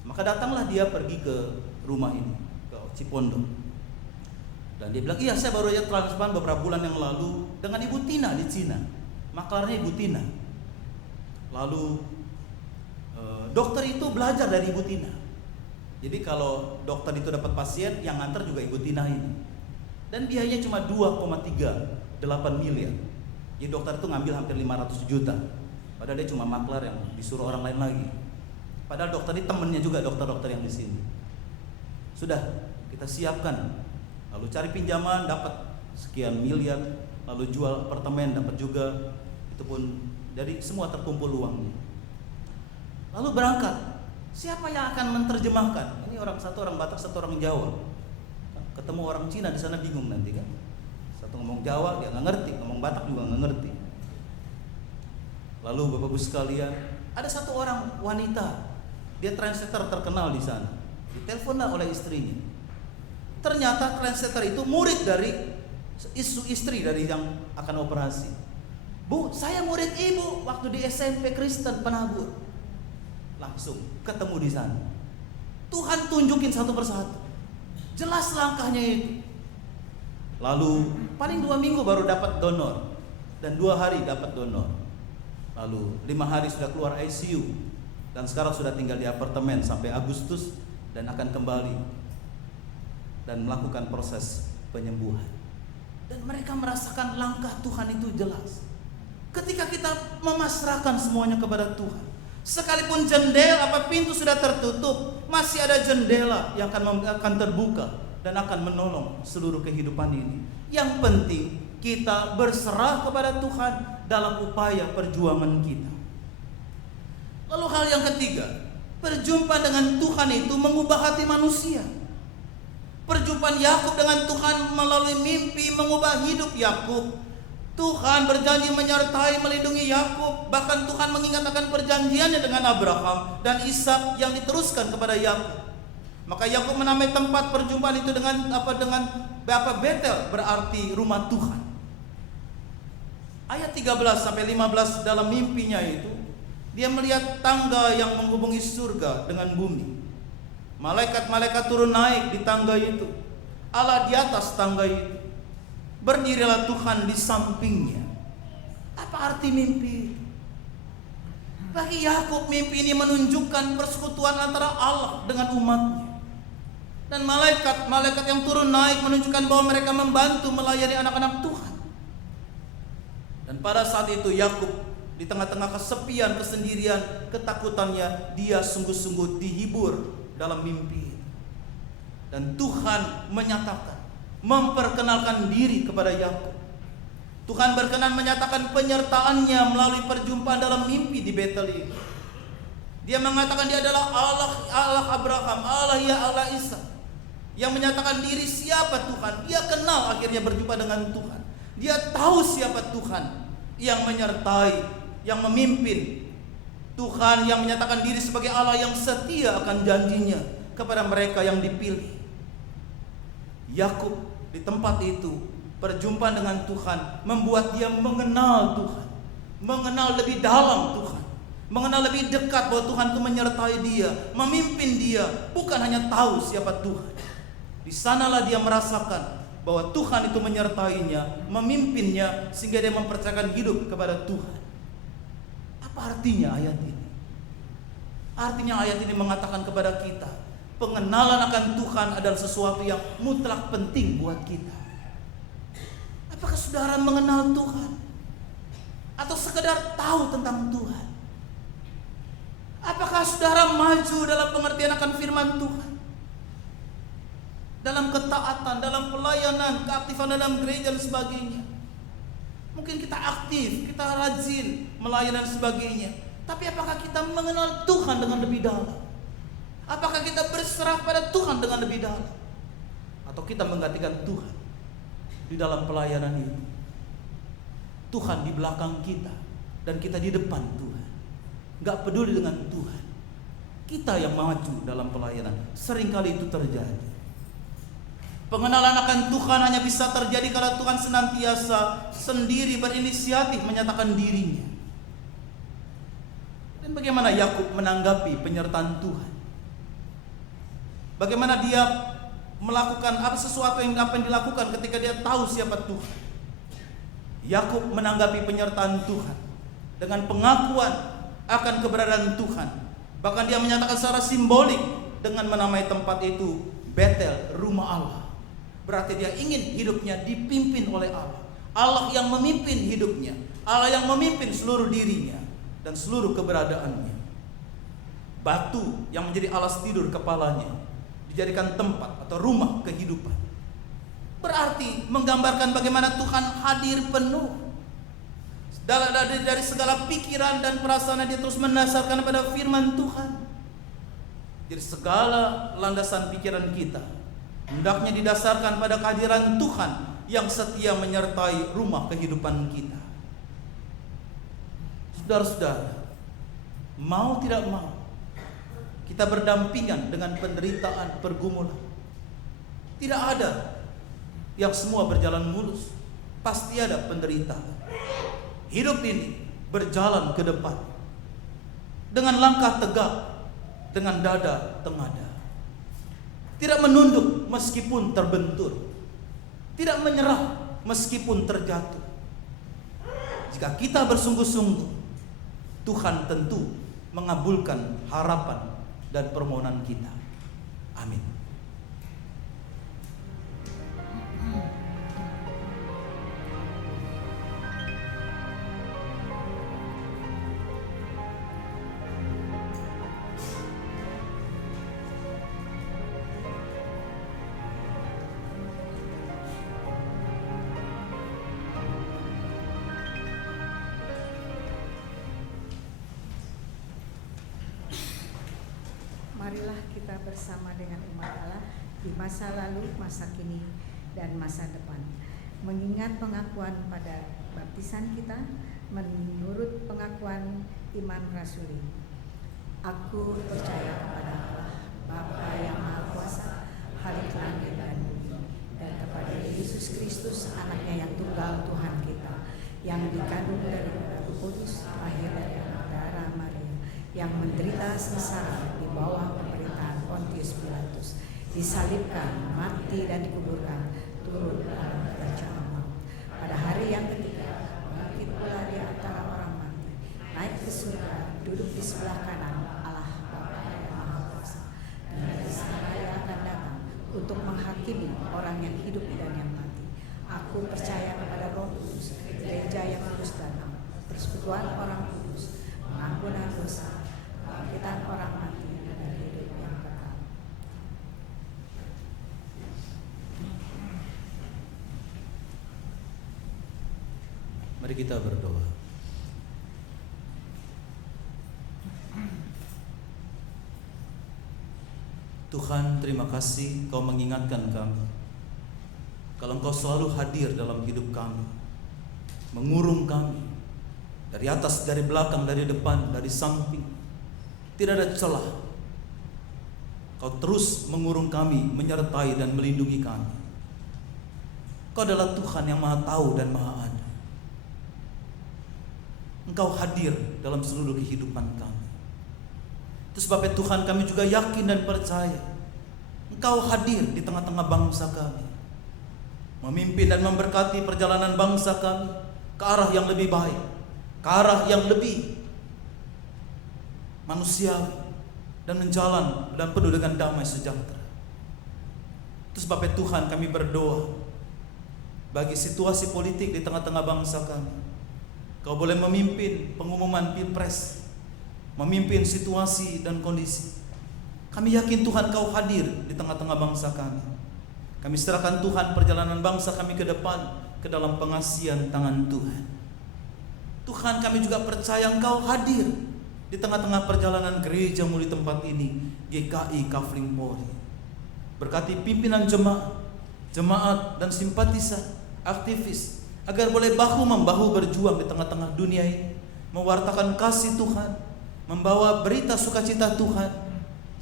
Maka datanglah dia pergi ke rumah ini, ke Cipondoh. Dan dia bilang, "Iya, saya baru aja transplant beberapa bulan yang lalu dengan Ibu Tina di Cina. Maklarnya Ibu Tina." Lalu dokter itu belajar dari Ibu Tina. Jadi kalau dokter itu dapat pasien, yang nganter juga Ibu Tina ini. Dan biayanya cuma 2,38 miliar. Jadi dokter itu ngambil hampir 500 juta. Padahal dia cuma maklar yang disuruh orang lain lagi. Padahal dokter ini temennya juga dokter-dokter yang di sini. Sudah kita siapkan, lalu cari pinjaman dapat sekian miliar, lalu jual apartemen dapat juga. Itu pun dari semua terkumpul uangnya. Lalu berangkat. Siapa yang akan menerjemahkan? Ini satu orang Batak, satu orang Jawa. Ketemu orang Cina di sana bingung nanti kan. Satu ngomong Jawa dia nggak ngerti, ngomong Batak juga nggak ngerti. Lalu Bapak Ibu sekalian, ada satu orang wanita, dia translator terkenal di sana. Diteleponlah oleh istrinya. Ternyata translator itu murid dari istri dari yang akan operasi. "Bu, saya murid ibu waktu di SMP Kristen Penabur." Langsung ketemu di sana. Tuhan tunjukin satu persatu. Jelas langkahnya itu. Lalu paling 2 minggu baru dapat donor, dan 2 hari dapat donor. Lalu 5 hari sudah keluar ICU, dan sekarang sudah tinggal di apartemen sampai Agustus dan akan kembali dan melakukan proses penyembuhan. Dan mereka merasakan langkah Tuhan itu jelas. Ketika kita memasrahkan semuanya kepada Tuhan, sekalipun pintu sudah tertutup, masih ada jendela yang akan terbuka dan akan menolong seluruh kehidupan ini. Yang penting kita berserah kepada Tuhan dalam upaya perjuangan kita. Lalu hal yang ketiga, perjumpaan dengan Tuhan itu mengubah hati manusia. Perjumpaan Yakub dengan Tuhan melalui mimpi mengubah hidup Yakub. Tuhan berjanji menyertai, melindungi Yakub. Bahkan Tuhan mengingat akan perjanjiannya dengan Abraham dan Ishak yang diteruskan kepada Yakub. Maka Yakub menamai tempat perjumpaan itu dengan Betel, berarti rumah Tuhan. Ayat 13 sampai 15 dalam mimpinya itu, dia melihat tangga yang menghubungi surga dengan bumi. Malaikat-malaikat turun naik di tangga itu. Allah di atas tangga itu. Berdirilah Tuhan di sampingnya. Apa arti mimpi? Bagi Yakub, mimpi ini menunjukkan persekutuan antara Allah dengan umatnya. Dan malaikat yang turun naik menunjukkan bahwa mereka membantu melayani anak-anak Tuhan. Dan pada saat itu Yakub di tengah-tengah kesepian, kesendirian, ketakutannya, dia sungguh-sungguh dihibur dalam mimpi. Dan Tuhan menyatakan, memperkenalkan diri kepada Yakub. Tuhan berkenan menyatakan penyertaannya melalui perjumpaan dalam mimpi di Betel ini. Dia mengatakan dia adalah Allah Abraham, Allah Ishak. Yang menyatakan diri siapa Tuhan. Dia kenal akhirnya berjumpa dengan Tuhan. Dia tahu siapa Tuhan yang menyertai, yang memimpin. Tuhan yang menyatakan diri sebagai Allah yang setia akan janjinya kepada mereka yang dipilih. Yakub di tempat itu perjumpaan dengan Tuhan membuat dia mengenal Tuhan, mengenal lebih dalam Tuhan, mengenal lebih dekat bahwa Tuhan itu menyertai dia, memimpin dia, bukan hanya tahu siapa Tuhan. Di sanalah dia merasakan bahwa Tuhan itu menyertainya, memimpinnya, sehingga dia mempercayakan hidup kepada Tuhan. Apa artinya ayat ini? Artinya ayat ini mengatakan kepada kita, pengenalan akan Tuhan adalah sesuatu yang mutlak penting buat kita. Apakah saudara mengenal Tuhan? Atau sekedar tahu tentang Tuhan? Apakah saudara maju dalam pengertian akan firman Tuhan? Dalam ketaatan, dalam pelayanan, keaktifan dalam gereja dan sebagainya. Mungkin kita aktif, kita rajin melayani dan sebagainya. Tapi apakah kita mengenal Tuhan dengan lebih dalam? Apakah kita berserah pada Tuhan dengan lebih dalam? Atau kita menggantikan Tuhan di dalam pelayanan itu. Tuhan di belakang kita dan kita di depan Tuhan. Gak peduli dengan Tuhan. Kita yang maju dalam pelayanan. Seringkali itu terjadi. Pengenalan akan Tuhan hanya bisa terjadi kalau Tuhan senantiasa sendiri berinisiatif menyatakan dirinya. Dan bagaimana Yakub menanggapi penyertaan Tuhan? Bagaimana dia melakukan sesuatu yang dilakukan ketika dia tahu siapa Tuhan? Yakub menanggapi penyertaan Tuhan dengan pengakuan akan keberadaan Tuhan. Bahkan dia menyatakan secara simbolik dengan menamai tempat itu Betel, rumah Allah. Berarti dia ingin hidupnya dipimpin oleh Allah. Allah yang memimpin hidupnya, Allah yang memimpin seluruh dirinya dan seluruh keberadaannya. Batu yang menjadi alas tidur kepalanya dijadikan tempat atau rumah kehidupan. Berarti menggambarkan bagaimana Tuhan hadir penuh dari segala pikiran dan perasaan dia terus mendasarkan pada firman Tuhan. Jadi segala landasan pikiran kita hendaknya didasarkan pada kehadiran Tuhan yang setia menyertai rumah kehidupan kita. Saudara-saudara, mau tidak mau kita berdampingan dengan penderitaan, pergumulan. Tidak ada yang semua berjalan mulus. Pasti ada penderitaan. Hidup ini berjalan ke depan dengan langkah tegak, dengan dada tengada. Tidak menunduk meskipun terbentur, tidak menyerah meskipun terjatuh. Jika kita bersungguh-sungguh, Tuhan tentu mengabulkan harapan dan permohonan kita. Amin. Marilah kita bersama dengan umat Allah di masa lalu, masa kini, dan masa depan, mengingat pengakuan pada baptisan kita menurut pengakuan iman rasuli. Aku percaya kepada Allah, Bapa yang Maha Kuasa, Khalik langit dan bumi, dan kepada Yesus Kristus, anaknya yang tunggal Tuhan kita, yang dikandung dari Roh Kudus, lahir dari anak darah Maria, yang menderita sengsara di bawah pemerintahan Pontius Pilatus, disalibkan, mati dan dikuburkan, turun dalam kerajaan maut. Pada hari yang ketiga, bangkit pula di antara orang mati, naik ke surga, duduk di sebelah kanan Allah Bapa yang Maha Kuasa. Dan dari sana Ia akan datang untuk menghakimi orang yang hidup dan yang mati. Aku percaya kepada Roh Kudus, gereja yang kudus dan am, persekutuan orang kudus, pengampunan dosa, kebangkitan orang mati, dan hidup yang kekal. Mari kita berdoa. Tuhan, terima kasih Kau mengingatkan kami kalau Engkau selalu hadir dalam hidup kami, mengurung kami dari atas, dari belakang, dari depan, dari samping. Tidak ada celah. Kau terus mengurung kami, menyertai dan melindungi kami. Kau adalah Tuhan yang Maha Tahu dan Maha Ada. Engkau hadir dalam seluruh kehidupan kami. Itu sebabnya Tuhan, kami juga yakin dan percaya Engkau hadir di tengah-tengah bangsa kami, memimpin dan memberkati perjalanan bangsa kami ke arah yang lebih baik, ke arah yang lebih manusiawi dan menjalan dan penuh dengan damai sejahtera. Itu sebabnya Tuhan, kami berdoa bagi situasi politik di tengah-tengah bangsa kami. Kau boleh memimpin pengumuman Pilpres, memimpin situasi dan kondisi. Kami yakin Tuhan Kau hadir di tengah-tengah bangsa kami. Kami serahkan Tuhan perjalanan bangsa kami ke depan ke dalam pengasihan tangan Tuhan. Tuhan, kami juga percaya Engkau hadir di tengah-tengah perjalanan gereja-Mu di tempat ini, GKI Kafling Polri. Berkati pimpinan jemaat dan simpatisan, aktivis, agar boleh bahu-membahu berjuang di tengah-tengah dunia ini, mewartakan kasih Tuhan, membawa berita sukacita Tuhan,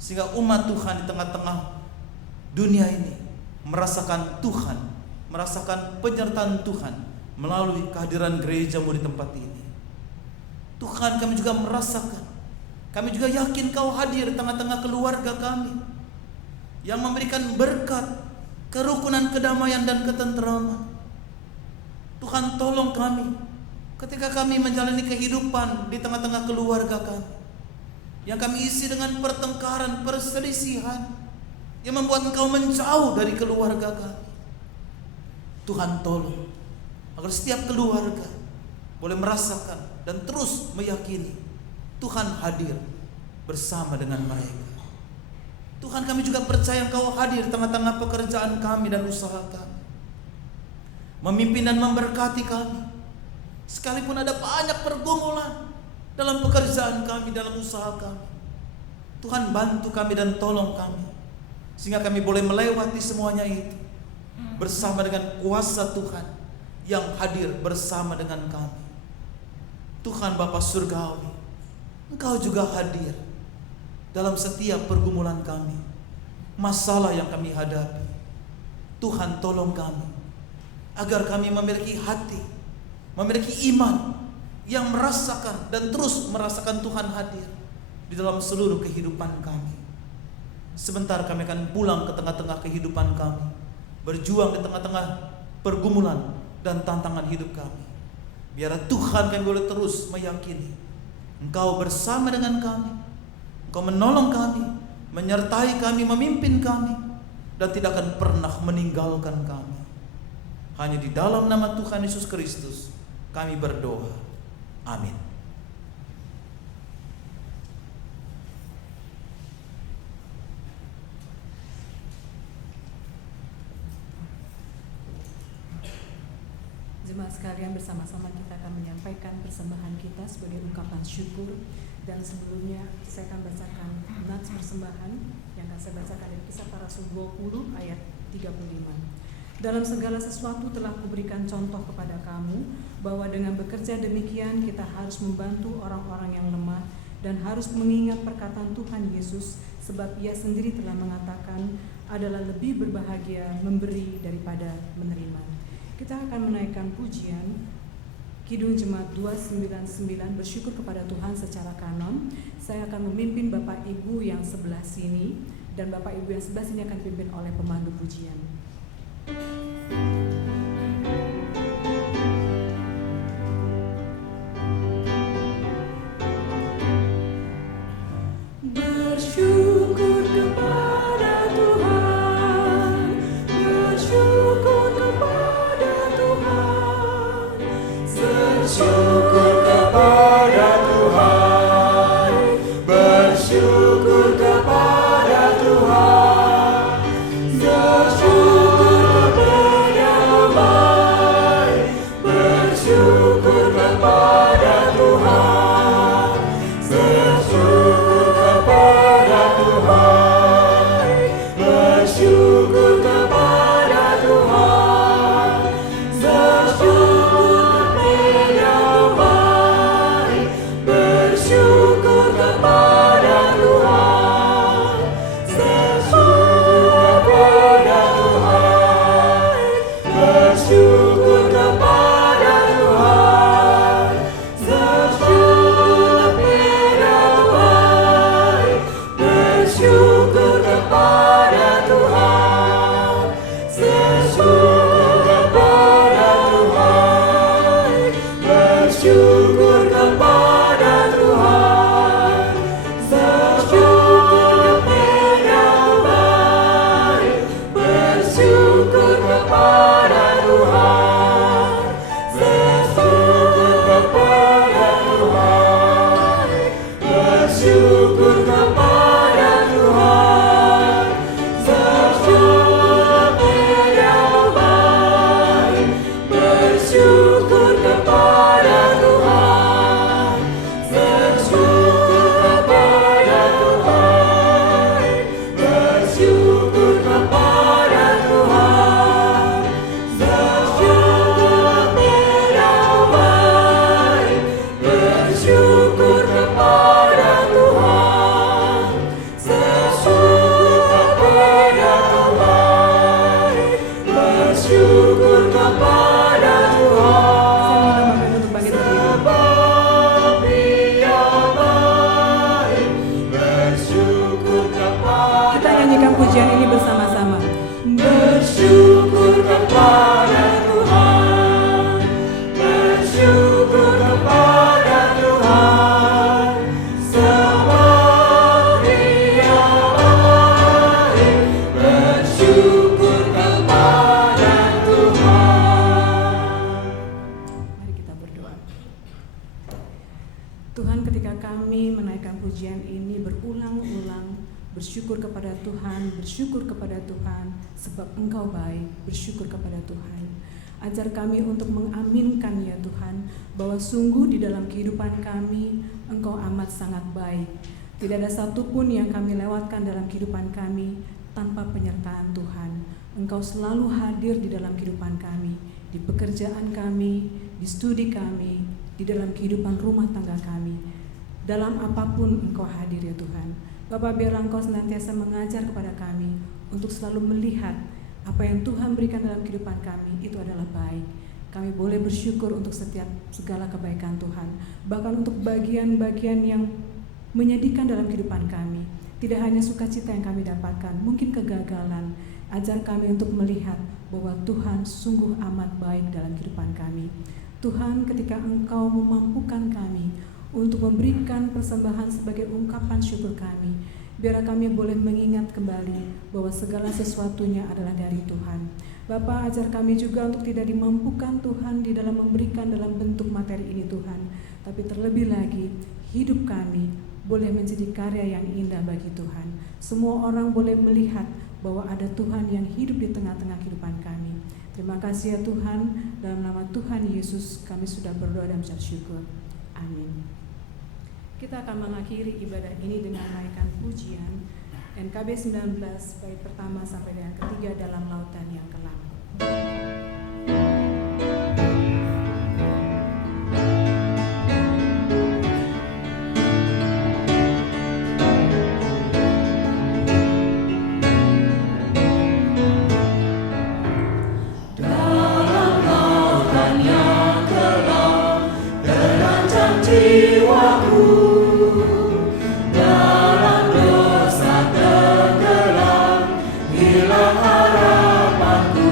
sehingga umat Tuhan di tengah-tengah dunia ini merasakan Tuhan, merasakan penyertaan Tuhan melalui kehadiran gereja-Mu di tempat ini. Tuhan, kami juga merasakan, kami juga yakin Kau hadir di tengah-tengah keluarga kami, yang memberikan berkat, kerukunan, kedamaian dan ketenteraman. Tuhan, tolong kami ketika kami menjalani kehidupan di tengah-tengah keluarga kami, yang kami isi dengan pertengkaran, perselisihan, yang membuat Engkau menjauh dari keluarga kami. Tuhan, tolong agar setiap keluarga boleh merasakan dan terus meyakini Tuhan hadir bersama dengan mereka. Tuhan, kami juga percaya Engkau hadir di tengah-tengah pekerjaan kami dan usaha kami, memimpin dan memberkati kami. Sekalipun ada banyak pergumulan dalam pekerjaan kami, dalam usaha kami, Tuhan bantu kami dan tolong kami, sehingga kami boleh melewati semuanya itu bersama dengan kuasa Tuhan yang hadir bersama dengan kami. Tuhan Bapa Surgawi, Engkau juga hadir dalam setiap pergumulan kami, masalah yang kami hadapi. Tuhan, tolong kami agar kami memiliki hati, memiliki iman yang merasakan dan terus merasakan Tuhan hadir di dalam seluruh kehidupan kami. Sebentar kami akan pulang ke tengah-tengah kehidupan kami, berjuang di tengah-tengah pergumulan dan tantangan hidup kami. Biar Tuhan kami boleh terus meyakini Engkau bersama dengan kami, Engkau menolong kami, menyertai kami, memimpin kami, dan tidak akan pernah meninggalkan kami. Hanya di dalam nama Tuhan Yesus Kristus kami berdoa. Amin. Jemaat sekalian, bersama-sama kita akan menyampaikan persembahan kita sebagai ungkapan syukur. Dan sebelumnya saya akan bacakan nats persembahan yang akan saya bacakan dari Kisah Para Rasul 20 ayat 35. Dalam segala sesuatu telah kuberikan contoh kepada kamu, bahwa dengan bekerja demikian kita harus membantu orang-orang yang lemah dan harus mengingat perkataan Tuhan Yesus, sebab Ia sendiri telah mengatakan adalah lebih berbahagia memberi daripada menerima. Kita akan menaikkan pujian Kidung Jemaat 299, bersyukur kepada Tuhan secara kanon. Saya akan memimpin Bapak Ibu yang sebelah sini, dan Bapak Ibu yang sebelah sini akan dipimpin oleh pemandu pujian. Bersyukur kepada Tuhan, bersyukur kepada Tuhan, bersyukur kepada Tuhan, bersyukur kepada Tuhan, bersyukur kepada Tuhan, bersyukur kepada Tuhan, bersyukur kepada berulang-ulang bersyukur kepada Tuhan, sebab Engkau baik, bersyukur kepada Tuhan. Ajar kami untuk mengaminkan ya Tuhan, bahwa sungguh di dalam kehidupan kami Engkau amat sangat baik. Tidak ada satupun yang kami lewatkan dalam kehidupan kami tanpa penyertaan Tuhan. Engkau selalu hadir di dalam kehidupan kami, di pekerjaan kami, di studi kami, di dalam kehidupan rumah tangga kami. Dalam apapun Engkau hadir ya Tuhan. Bapa, biar Engkau senantiasa mengajar kepada kami untuk selalu melihat apa yang Tuhan berikan dalam kehidupan kami itu adalah baik. Kami boleh bersyukur untuk setiap segala kebaikan Tuhan, bahkan untuk bagian-bagian yang menyedihkan dalam kehidupan kami. Tidak hanya sukacita yang kami dapatkan, mungkin kegagalan. Ajar kami untuk melihat bahwa Tuhan sungguh amat baik dalam kehidupan kami. Tuhan, ketika Engkau memampukan kami untuk memberikan persembahan sebagai ungkapan syukur kami, biar kami boleh mengingat kembali bahwa segala sesuatunya adalah dari Tuhan. Bapa, ajar kami juga untuk tidak dimampukan Tuhan di dalam memberikan dalam bentuk materi ini Tuhan, tapi terlebih lagi hidup kami boleh menjadi karya yang indah bagi Tuhan. Semua orang boleh melihat bahwa ada Tuhan yang hidup di tengah-tengah kehidupan kami. Terima kasih ya Tuhan, dalam nama Tuhan Yesus kami sudah berdoa dan mengucap syukur. Amin. Kita akan mengakhiri ibadah ini dengan menaikkan pujian NKB 19 bait pertama sampai dengan ketiga dalam lautan yang kelam. Hilang harapanku.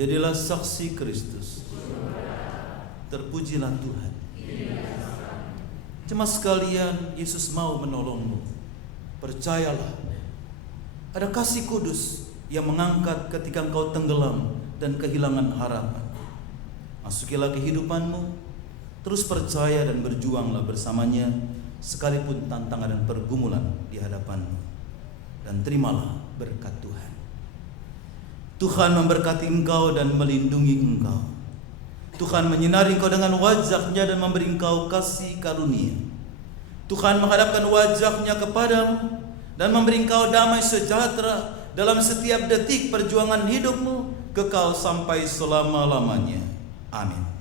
Jadilah saksi Kristus. Terpujilah Tuhan. Jemaat sekalian, Yesus mau menolongmu. Percayalah, ada kasih kudus yang mengangkat ketika engkau tenggelam dan kehilangan harapan. Masukilah kehidupanmu, terus percaya dan berjuanglah bersamanya sekalipun tantangan dan pergumulan di hadapanmu. Dan terimalah berkat Tuhan. Tuhan memberkati engkau dan melindungi engkau. Tuhan menyinari engkau dengan wajah-Nya dan memberi engkau kasih karunia. Tuhan menghadapkan wajah-Nya kepadamu dan memberi engkau damai sejahtera dalam setiap detik perjuangan hidupmu, kekal sampai selama-lamanya. Amin.